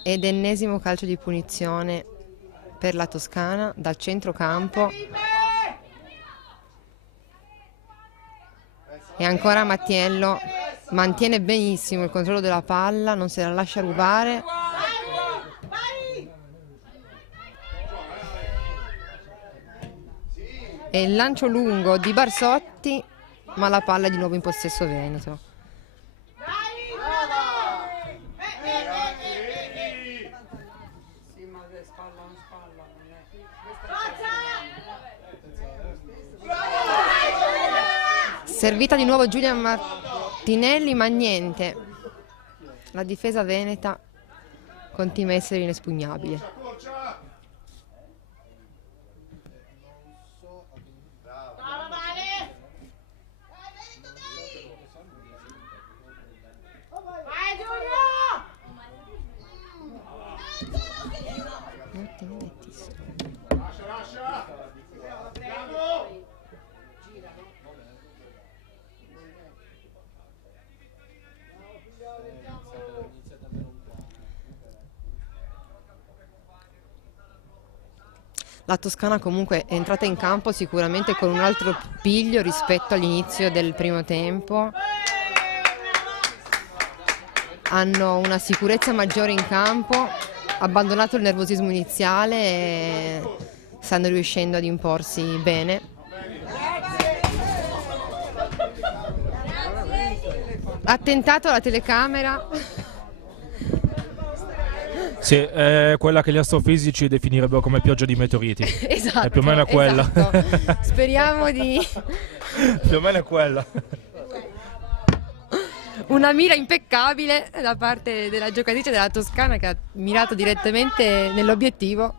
Ed ennesimo calcio di punizione per la Toscana dal centrocampo. E ancora Mattiello mantiene benissimo il controllo della palla, non se la lascia rubare. E il lancio lungo di Barsotti, ma la palla è di nuovo in possesso veneto. Servita di nuovo Giulia Martinelli, ma niente. La difesa veneta continua a essere inespugnabile. La Toscana comunque è entrata in campo sicuramente con un altro piglio rispetto all'inizio del primo tempo. Hanno una sicurezza maggiore in campo, abbandonato il nervosismo iniziale e stanno riuscendo ad imporsi bene. Attentato alla telecamera. Sì, è quella che gli astrofisici definirebbero come pioggia di meteoriti. Esatto, è più o meno quella. Esatto. Speriamo di... Più o meno è quella. Una mira impeccabile da parte della giocatrice della Toscana che ha mirato direttamente nell'obiettivo.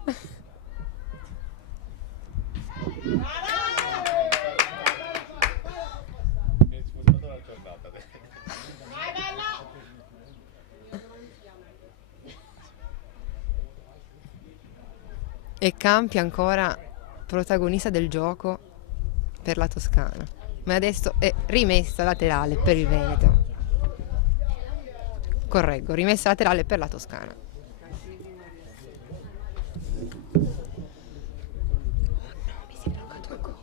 E Campi ancora protagonista del gioco per la Toscana, ma adesso è rimessa laterale per il Veneto. Correggo, rimessa laterale per la Toscana. Mi si è bloccato il coso.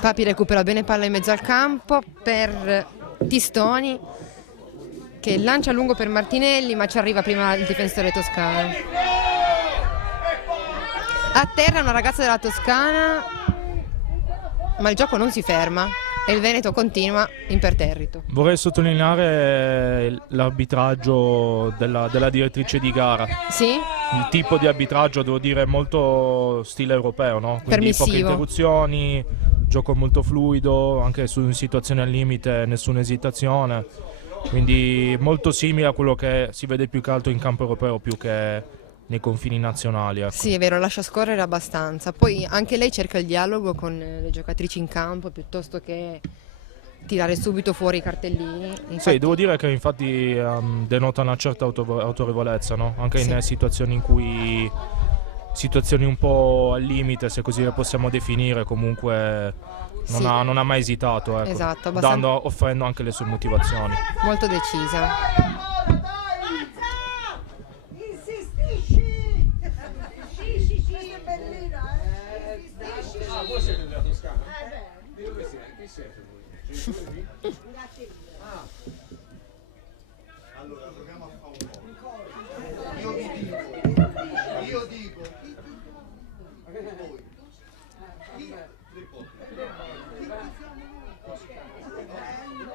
Papi recupera bene palla in mezzo al campo per Tistoni che lancia lungo per Martinelli, ma ci arriva prima il difensore toscano. A terra una ragazza della Toscana, ma il gioco non si ferma e il Veneto continua imperterrito. Vorrei sottolineare l'arbitraggio della direttrice di gara. Sì? Il tipo di arbitraggio, devo dire, molto stile europeo, no? Quindi Permissivo. poche interruzioni, gioco molto fluido, anche su situazioni al limite, nessuna esitazione. Quindi molto simile a quello che si vede più che altro in campo europeo più che nei confini nazionali. Ecco. Sì, è vero, lascia scorrere abbastanza. Poi anche lei cerca il dialogo con le giocatrici in campo piuttosto che tirare subito fuori i cartellini. Sì, Infatti, devo dire che infatti denota una certa autorevolezza, no? Anche in Sì. situazioni in cui situazioni un po' al limite, se così le possiamo definire, comunque Sì. non ha mai esitato, ecco, Esatto, abbastanza- offrendo anche le sue motivazioni. molto decisa. Insistisci! Sì, è bellina, insistisci! Ah, voi siete della Toscana? Di dove siete? Chi siete voi? Genitori lì? Ah. Allora, proviamo a fare un po'. Io dico, voi. Chi? Tre volte.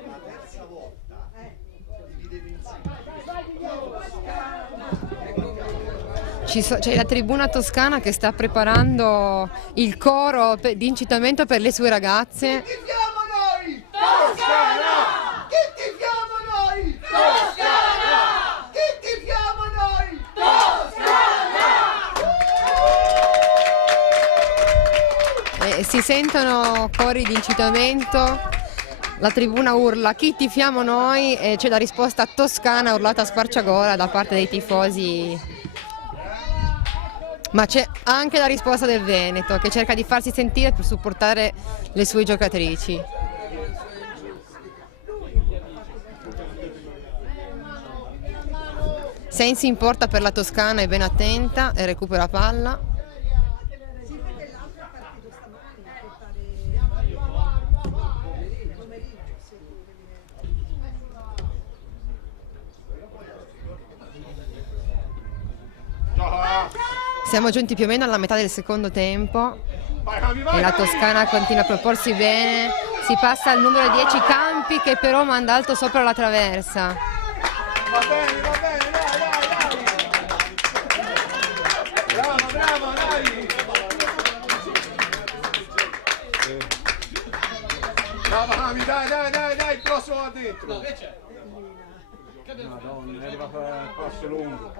La terza volta dividete insieme. C'è la tribuna toscana che sta preparando il coro di incitamento per le sue ragazze. Tifiamo noi! Toscana! Chi tifiamo noi? Toscana! Chi tifiamo noi? Toscana! Si sentono cori di incitamento, la tribuna urla chi tifiamo noi e c'è la risposta toscana urlata a squarciagola da parte dei tifosi. Ma c'è anche la risposta del Veneto che cerca di farsi sentire per supportare le sue giocatrici. Sensi in porta per la Toscana, è ben attenta e recupera palla. Siamo giunti più o meno alla metà del secondo tempo e la Toscana continua a proporsi bene. Si passa al numero 10 Campi che però manda alto sopra la traversa. Va bene, dai, dai! Bravo, dai! Brava Cami, dai, il prossimo va dentro! Madonna, è arrivato il passo lungo.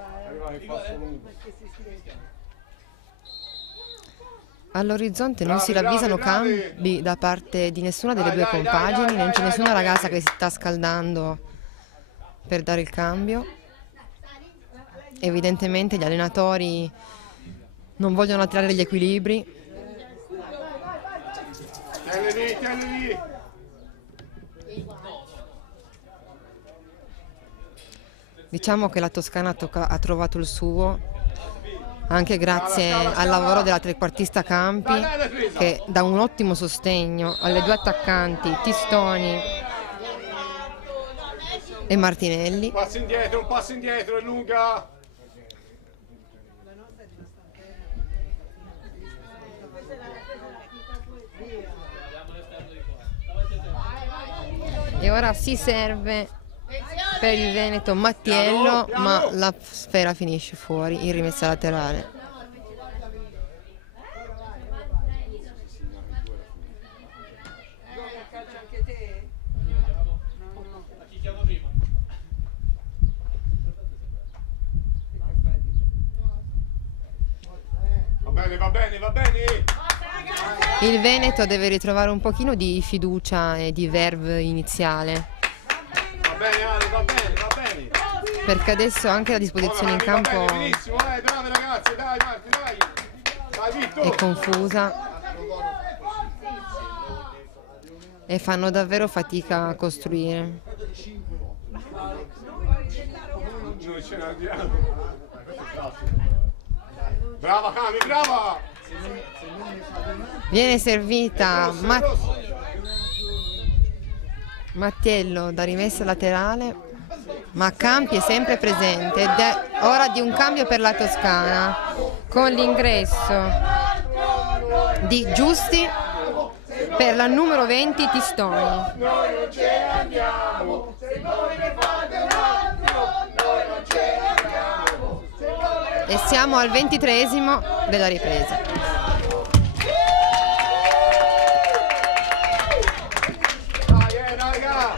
All'orizzonte non si ravvisano cambi da parte di nessuna delle due compagini, non c'è nessuna ragazza che si sta scaldando per dare il cambio. Evidentemente gli allenatori non vogliono alterare gli equilibri. Tieni lì! Diciamo che la Toscana ha trovato il suo anche grazie al lavoro della trequartista Campi che dà un ottimo sostegno alle due attaccanti Tistoni e Martinelli. Un passo indietro, è lunga! E ora si serve per il Veneto Mattiello, ma la sfera finisce fuori in rimessa laterale. Anche te? Va bene! Il Veneto deve ritrovare un pochino di fiducia e di verve iniziale, Va bene Ale, va bene! perché adesso anche la disposizione in campo Va bene, benissimo, brave ragazze, dai Marti, dai! Dai Vitto! è confusa e fanno davvero fatica a costruire. Noi ce ne andiamo! Brava Cami, brava! Viene servita Mattiello da rimessa laterale, ma Campi è sempre presente ed è ora di un cambio per la Toscana con l'ingresso di Giusti per la numero 20 Tistoni. Noi non ce ne andiamo! Se voi ne fate un altro, noi non ce ne andiamo! E siamo al 23esimo della ripresa. Dai, raga!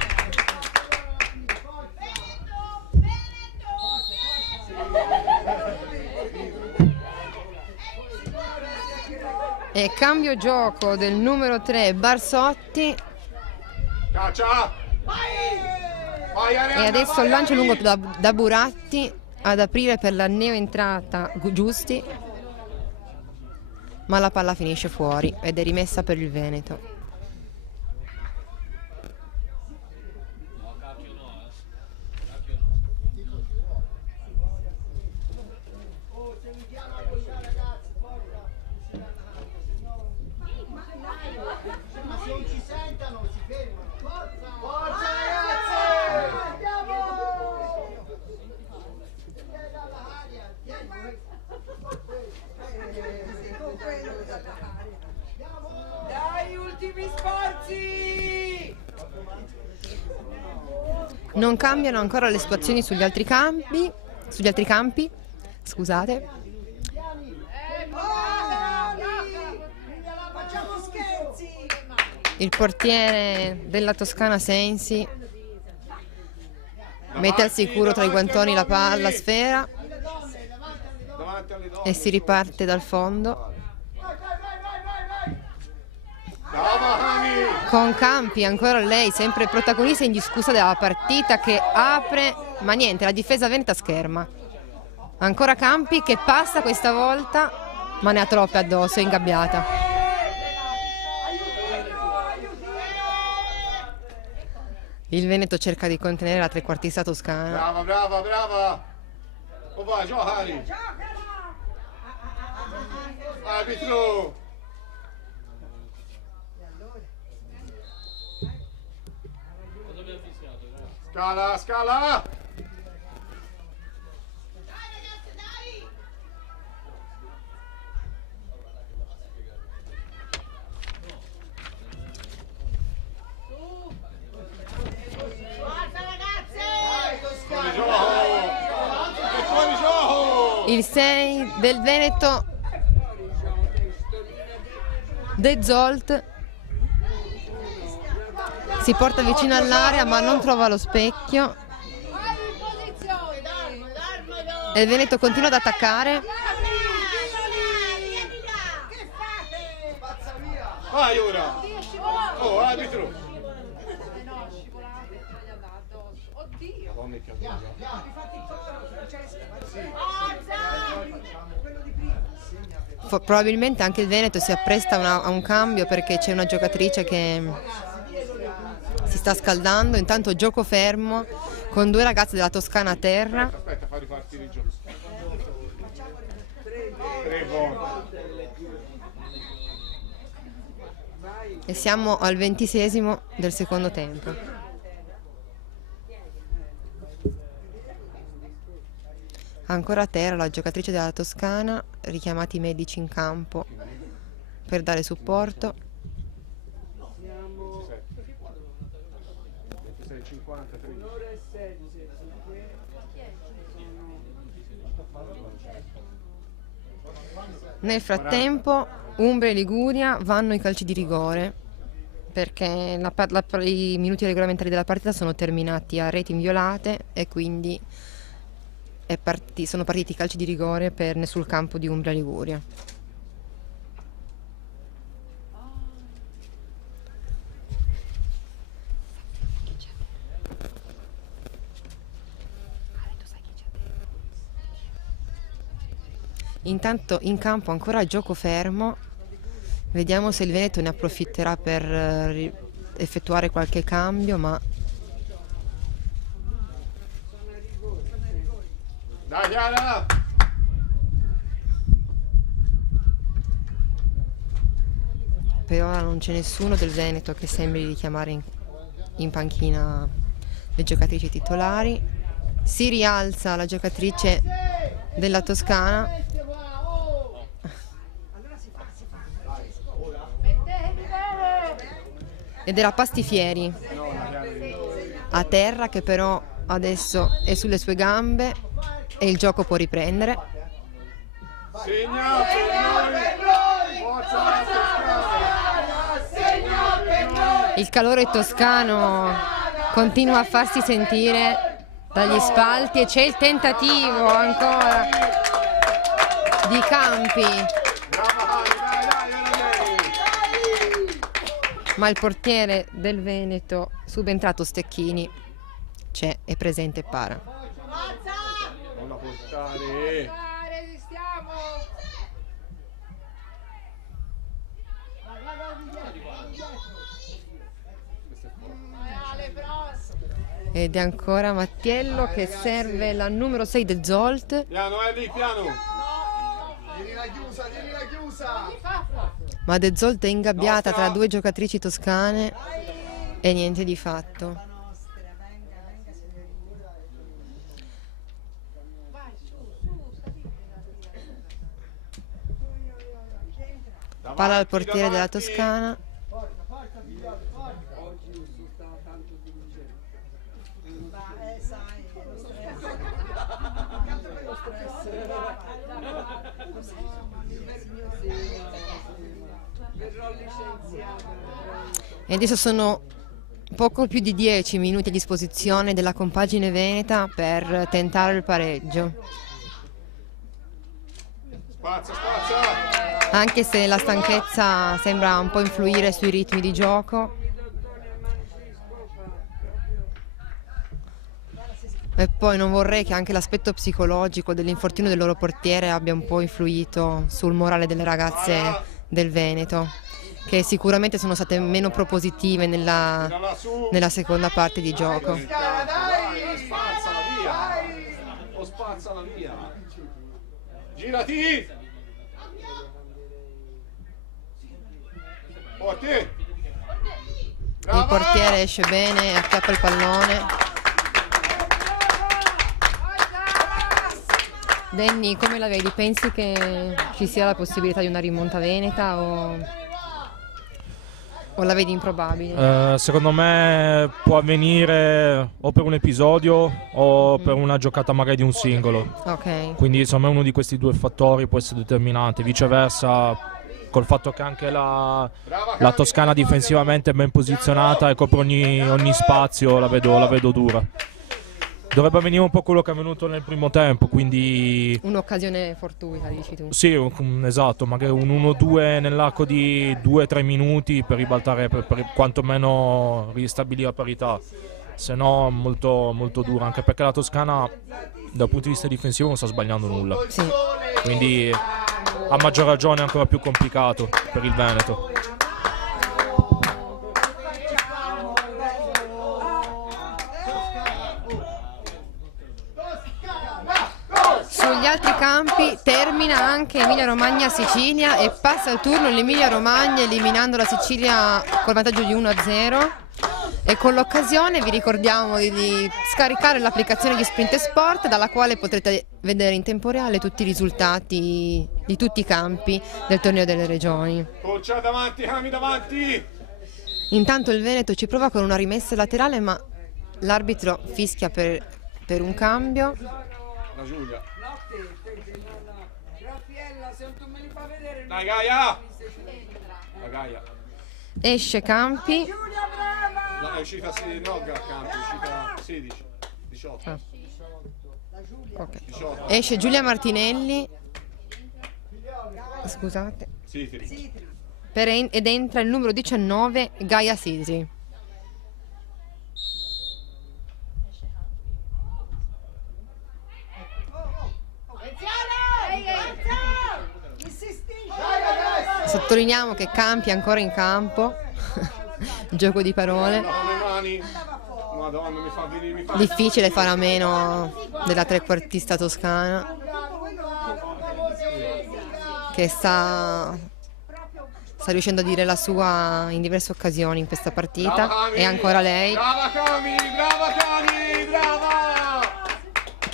E cambio gioco del numero 3 Barsotti Caccia! Vai, Arianna, E adesso vai, il lancio Ari! lungo da Buratti ad aprire per la neoentrata Giusti, ma la palla finisce fuori ed è rimessa per il Veneto. Forza ragazzi! Dai, ultimi sforzi! Non cambiano ancora le situazioni sugli altri campi, scusate. Facciamo scherzi! Il portiere della Toscana Sensi mette al sicuro tra i guantoni la palla sfera Davanti alle donne. e si riparte dal fondo Brava Hani! con Campi, ancora lei sempre protagonista indiscussa della partita, che apre, ma niente, la difesa veneta scherma. Ancora Campi che passa questa volta, ma ne ha troppe addosso, è ingabbiata. Il Veneto cerca di contenere la trequartista toscana. Brava, brava, brava! Oh vai, gioca Hani! Arbitro! Scala, scala! Fuori gioco! E fuori gioco! Il 6 del Veneto, De Zolt, si porta vicino all'area ma non trova lo specchio e il Veneto continua ad attaccare. Vai ora! Oh, arbitro! Madonna, che Probabilmente anche il Veneto si appresta a un cambio, perché c'è una giocatrice che si sta scaldando. Intanto gioco fermo con due ragazze della Toscana a terra. Aspetta, fa ripartire il gioco. 3 buoni. E siamo al 26esimo del secondo tempo. Ancora a terra la giocatrice della Toscana, richiamati i medici in campo per dare supporto. 26, 50, 30. Nel frattempo Umbria e Liguria vanno ai calci di rigore, perché i minuti regolamentari della partita sono terminati a reti inviolate e quindi sono partiti i calci di rigore sul campo di Umbria e Liguria. Intanto in campo ancora gioco fermo, vediamo se il Veneto ne approfitterà per effettuare qualche cambio, ma Dai, Chiara! per ora non c'è nessuno del Veneto che sembri richiamare in panchina le giocatrici titolari. Si rialza la giocatrice della Toscana ed era Pastifieri a terra, che però adesso è sulle sue gambe e il gioco può riprendere. Segna per noi! Forza Toscana! Il calore toscano continua a farsi sentire dagli spalti e c'è il tentativo ancora di Campi. Brava Hani, dai, dai, dai! ma il portiere del Veneto, subentrato Stecchini, è presente e para. Non la portare. Resistiamo. Ed è ancora Mattiello che serve la numero 6 del Zolt, Piano, lì, piano. Tienila chiusa. ma De Zolt è ingabbiata tra due giocatrici toscane e niente di fatto. Palla al portiere della Toscana. E adesso sono poco più di 10 minuti a disposizione della compagine veneta per tentare il pareggio. Spazza, spazza. Anche se la stanchezza sembra un po' influire sui ritmi di gioco. E poi non vorrei che anche l'aspetto psicologico dell'infortunio del loro portiere abbia un po' influito sul morale delle ragazze del Veneto, che sicuramente sono state meno propositive nella seconda parte di gioco. Dai, spazzala via. O spazzala via. Girati. Porti. Il portiere esce bene e acchiappa il pallone. Danny, come la vedi? Pensi che ci sia la possibilità di una rimonta veneta o la vedi improbabile? Secondo me può avvenire o per un episodio o per una giocata magari di un singolo. Ok. Quindi insomma uno di questi due fattori può essere determinante. Viceversa, col fatto che anche la Toscana difensivamente è ben posizionata e copre ogni spazio, la vedo dura. Dovrebbe avvenire un po' quello che è avvenuto nel primo tempo, quindi Un'occasione fortuita, dici tu. sì, esatto, magari un 1-2 nell'arco di 2-3 minuti per ribaltare, per quantomeno ristabilire la parità. Se no molto, molto dura, anche perché la Toscana dal punto di vista difensivo non sta sbagliando nulla. Sì. Quindi a maggior ragione è ancora più complicato per il Veneto. Sugli altri campi termina anche Emilia-Romagna-Sicilia e passa il turno l'Emilia-Romagna eliminando la Sicilia col vantaggio di 1-0. E con l'occasione vi ricordiamo di scaricare l'applicazione di Sprint Sport, dalla quale potrete vedere in tempo reale tutti i risultati di tutti i campi del torneo delle regioni. Concia davanti, Cami davanti. Intanto il Veneto ci prova con una rimessa laterale, ma l'arbitro fischia per un cambio. La Giulia. Raffaella, se non tu me li fai vedere. Dai Gaia. La Gaia. Esce Campi. No, è uscita no, Campi, è uscita 16, 18. Ah. Ok. 18. Esce Giulia Martinelli. Scusate. Sì. Ed entra il numero 19 Gaia Sisi. Sottolineiamo che Campi è ancora in campo. Gioco di parole. Madonna, mi fa venire, Difficile fare a meno della trequartista toscana, che sta riuscendo a dire la sua in diverse occasioni in questa partita. E ancora lei, Brava Cami, brava!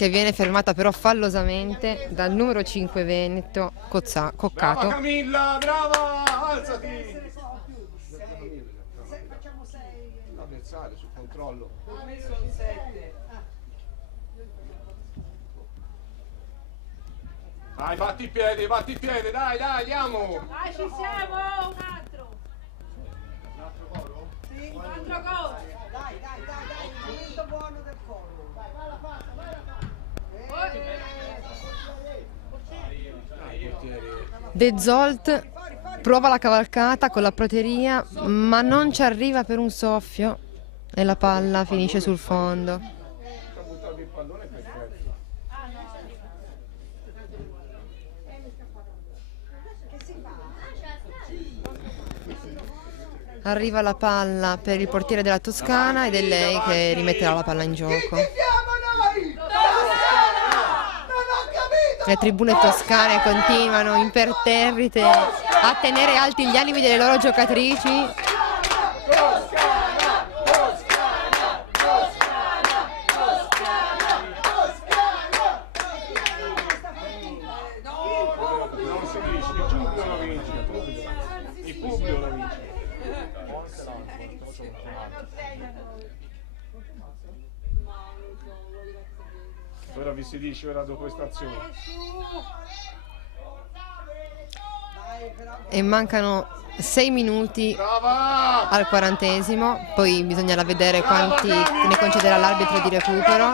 che viene fermata però fallosamente dal numero 5 Veneto Brava Coccato. Camilla, brava! Alzati! L'avversario sul controllo. Dai, batti i piedi, dai, andiamo! Dai, ci siamo, un altro. Un altro gol? Sì, un altro gol. Dai, il momento buono del collo. De Zolt Prova la cavalcata con la prateria, ma non ci arriva per un soffio e la palla finisce sul fondo. Arriva la palla per il portiere della Toscana ed è lei che rimetterà la palla in gioco. Le tribune toscane continuano imperterrite a tenere alti gli animi delle loro giocatrici. Ora vi si dice, ora dopo questa azione. E mancano 6 minuti al 40°, poi bisognerà vedere quanti ne concederà l'arbitro di recupero.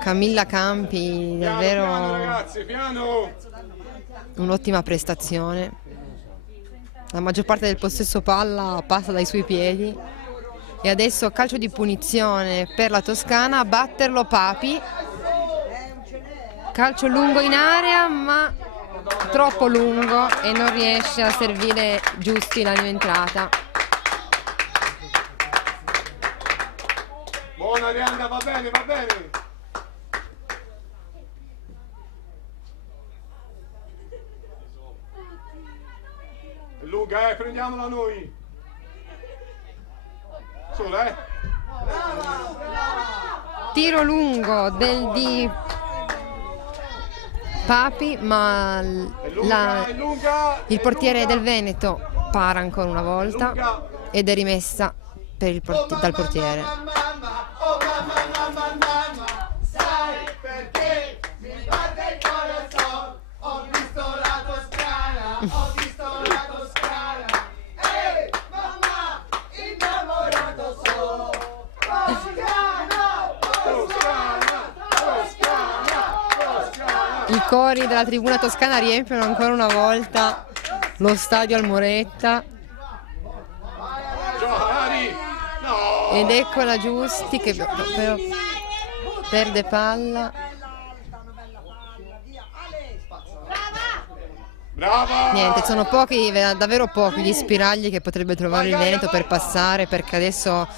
Camilla Campi, davvero un'ottima prestazione. La maggior parte del possesso palla passa dai suoi piedi e adesso calcio di punizione per la Toscana, a batterlo Papi. Calcio lungo in area ma troppo lungo e non riesce a servire Giusti la new entrata. Buona Arianna, va bene, va bene. Lunga, prendiamola noi. Sola, Tiro lungo di Papi, ma il portiere del Veneto para ancora una volta ed è rimessa dal portiere. Sai perché mi batte il corazon? Ho visto la Toscana, ho visto la Toscana. Ehi, mamma, innamorato sono. Toscana, Toscana, Toscana, Toscana. I cori della tribuna toscana riempiono ancora una volta lo stadio Almoretta. Ed ecco la Giusti che però perde palla. Brava! Niente, sono pochi, davvero pochi gli spiragli che potrebbe trovare il Veneto per passare, perché adesso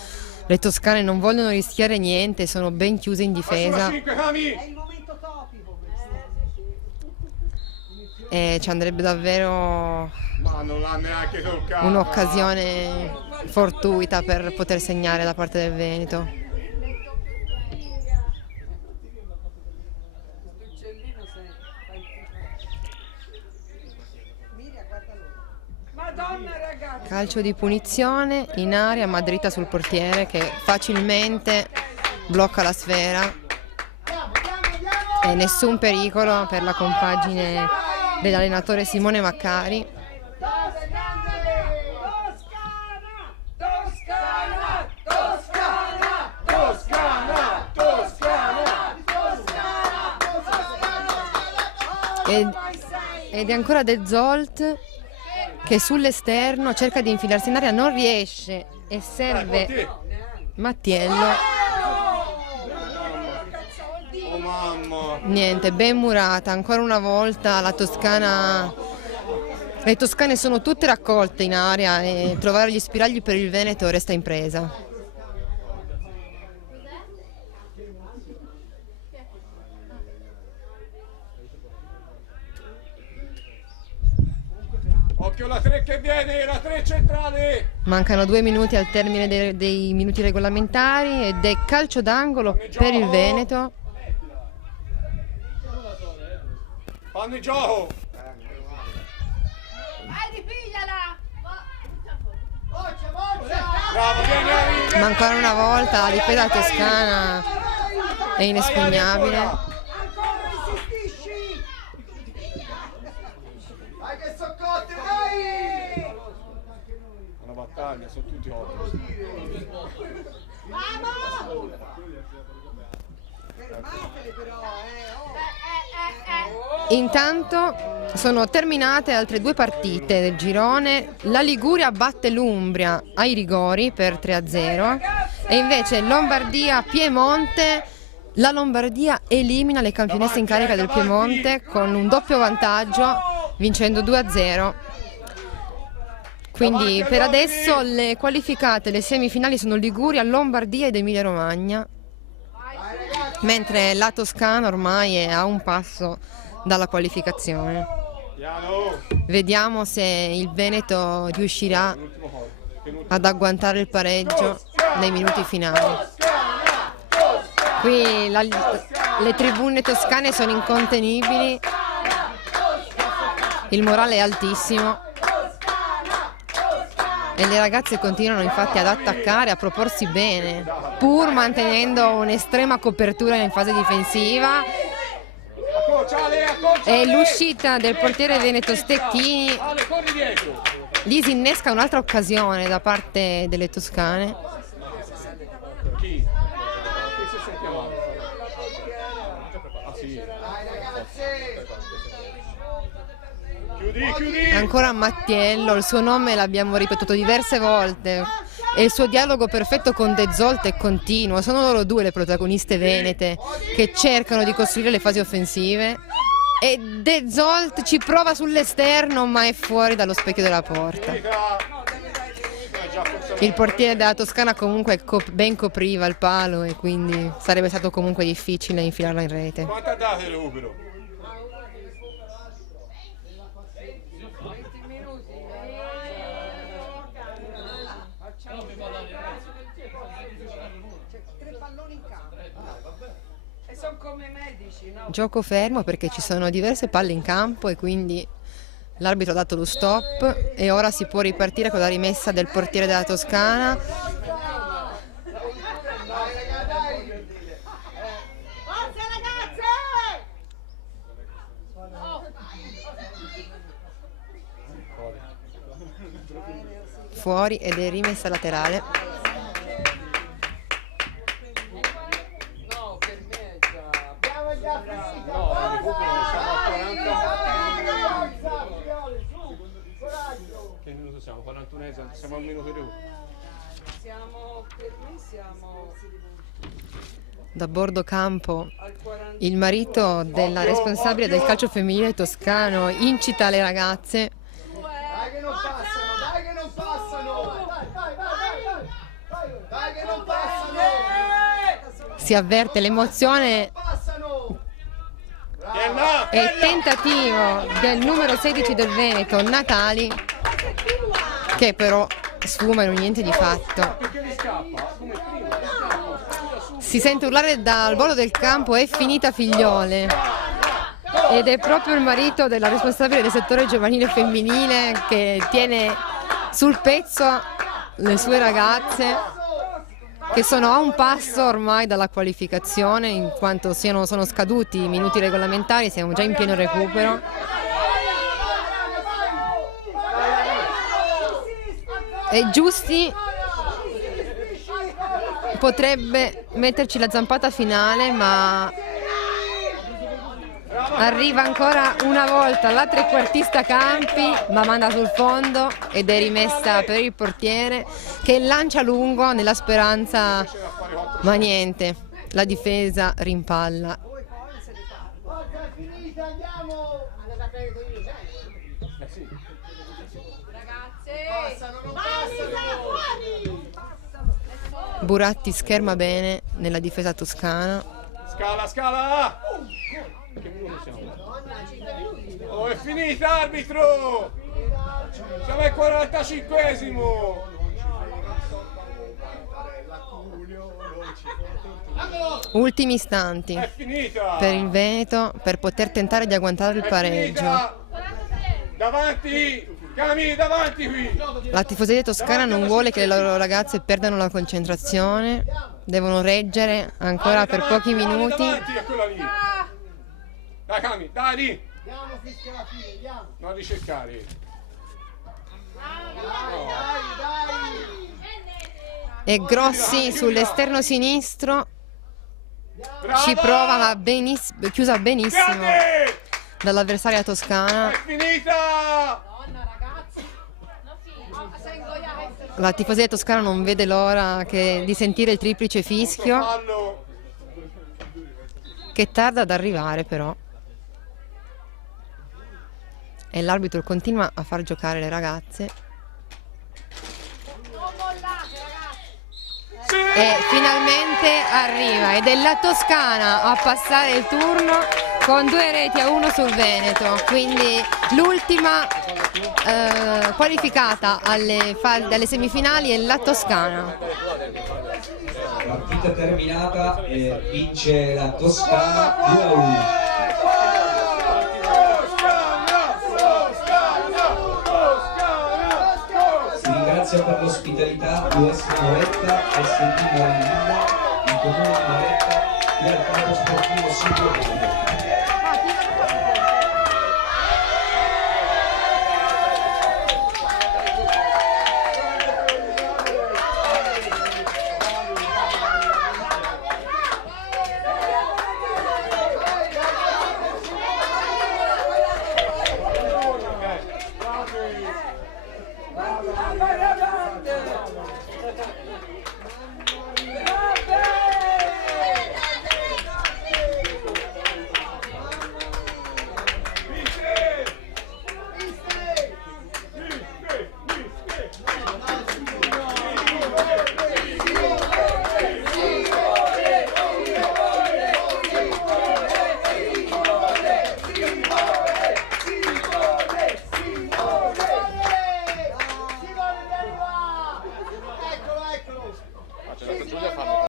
le toscane non vogliono rischiare niente, sono ben chiuse in difesa. E ci andrebbe davvero un'occasione fortuita per poter segnare da parte del Veneto. Calcio di punizione in area, ma dritta sul portiere che facilmente blocca la sfera e nessun pericolo per la compagine dell'allenatore Simone Maccari. Ed è ancora De Zolt che sull'esterno cerca di infilarsi in area, non riesce e serve Mattiello. Niente, ben murata ancora una volta la Toscana. Le toscane sono tutte raccolte in area e trovare gli spiragli per il Veneto resta impresa. Occhio la 3 che viene, la 3 centrale! Mancano 2 minuti al termine dei minuti regolamentari ed è calcio d'angolo per il Veneto. Fanno il gioco! Vai, ripigliala! Bravo, vieni! Ma ancora una volta la difesa toscana è inespugnabile. Ancora insistisci! Vai che so cotte, vai! Una battaglia, sono tutti ottimi. Intanto sono terminate altre due partite del girone. La Liguria batte l'Umbria ai rigori per 3-0 e invece Lombardia-Piemonte, la Lombardia elimina le campionesse in carica del Piemonte con un doppio vantaggio, vincendo 2-0. Quindi per adesso le qualificate, le semifinali sono Liguria, Lombardia ed Emilia Romagna, mentre la Toscana ormai è a un passo dalla qualificazione. Vediamo se il Veneto riuscirà ad agguantare il pareggio nei minuti finali. Qui le tribune toscane sono incontenibili, il morale è altissimo e le ragazze continuano infatti ad attaccare, a proporsi bene, pur mantenendo un'estrema copertura in fase difensiva. E l'uscita del portiere veneto Stecchini disinnesca un'altra occasione da parte delle toscane. Ancora Mattiello, il suo nome l'abbiamo ripetuto diverse volte e il suo dialogo perfetto con De Zolt è continuo. Sono loro due le protagoniste venete che cercano di costruire le fasi offensive e De Zolt ci prova sull'esterno ma è fuori dallo specchio della porta. Il portiere della Toscana comunque ben copriva il palo e quindi sarebbe stato comunque difficile infilarla in rete. Quanto date il recupero? Gioco fermo perché ci sono diverse palle in campo e quindi l'arbitro ha dato lo stop e ora si può ripartire con la rimessa del portiere della Toscana. Fuori ed è rimessa laterale. Che minuto siamo? 41esimo, siamo al minuto di Da bordo campo il marito della responsabile del calcio femminile toscano incita le ragazze. Dai che non passano, dai che non passano! Dai che non passano! Si avverte l'emozione e il tentativo del numero 16 del Veneto, Natali, che però sfuma in un niente di fatto. Si sente urlare dal bordo del campo: è finita figliole, ed è proprio il marito della responsabile del settore giovanile femminile che tiene sul pezzo le sue ragazze, che sono a un passo ormai dalla qualificazione, in quanto sono scaduti i minuti regolamentari, siamo già in pieno recupero. E Giusti potrebbe metterci la zampata finale, ma arriva ancora una volta la trequartista Campi, ma manda sul fondo ed è rimessa per il portiere che lancia lungo nella speranza, ma niente, la difesa rimpalla. Buratti scherma bene nella difesa toscana. Scala, scala! Che minuto siamo? Oh, è finita, arbitro! Siamo al 45esimo! Ultimi istanti È finita! per il Veneto per poter tentare di agguantare il pareggio. Davanti! Cami, davanti qui! La tifoseria toscana non vuole che le loro ragazze perdano la concentrazione, devono reggere ancora per pochi minuti. Davanti a quella lì! Dai Cami, dai lì! Non ricercare! E Grossi sull'esterno sinistro ci prova, ma chiusa benissimo dall'avversaria toscana. È finita! La tifoseria toscana non vede l'ora di sentire il triplice fischio, Fallo! che tarda ad arrivare però. E l'arbitro continua a far giocare le ragazze. E finalmente arriva, ed è la Toscana a passare il turno con 2-1 sul Veneto, quindi l'ultima qualificata dalle semifinali è la Toscana. Partita terminata e vince la Toscana 2-1. Si ringrazia per l'ospitalità US Moretta, SD Morellina, il Comune di Moretta e al Campo Sportivo Silvio Grande.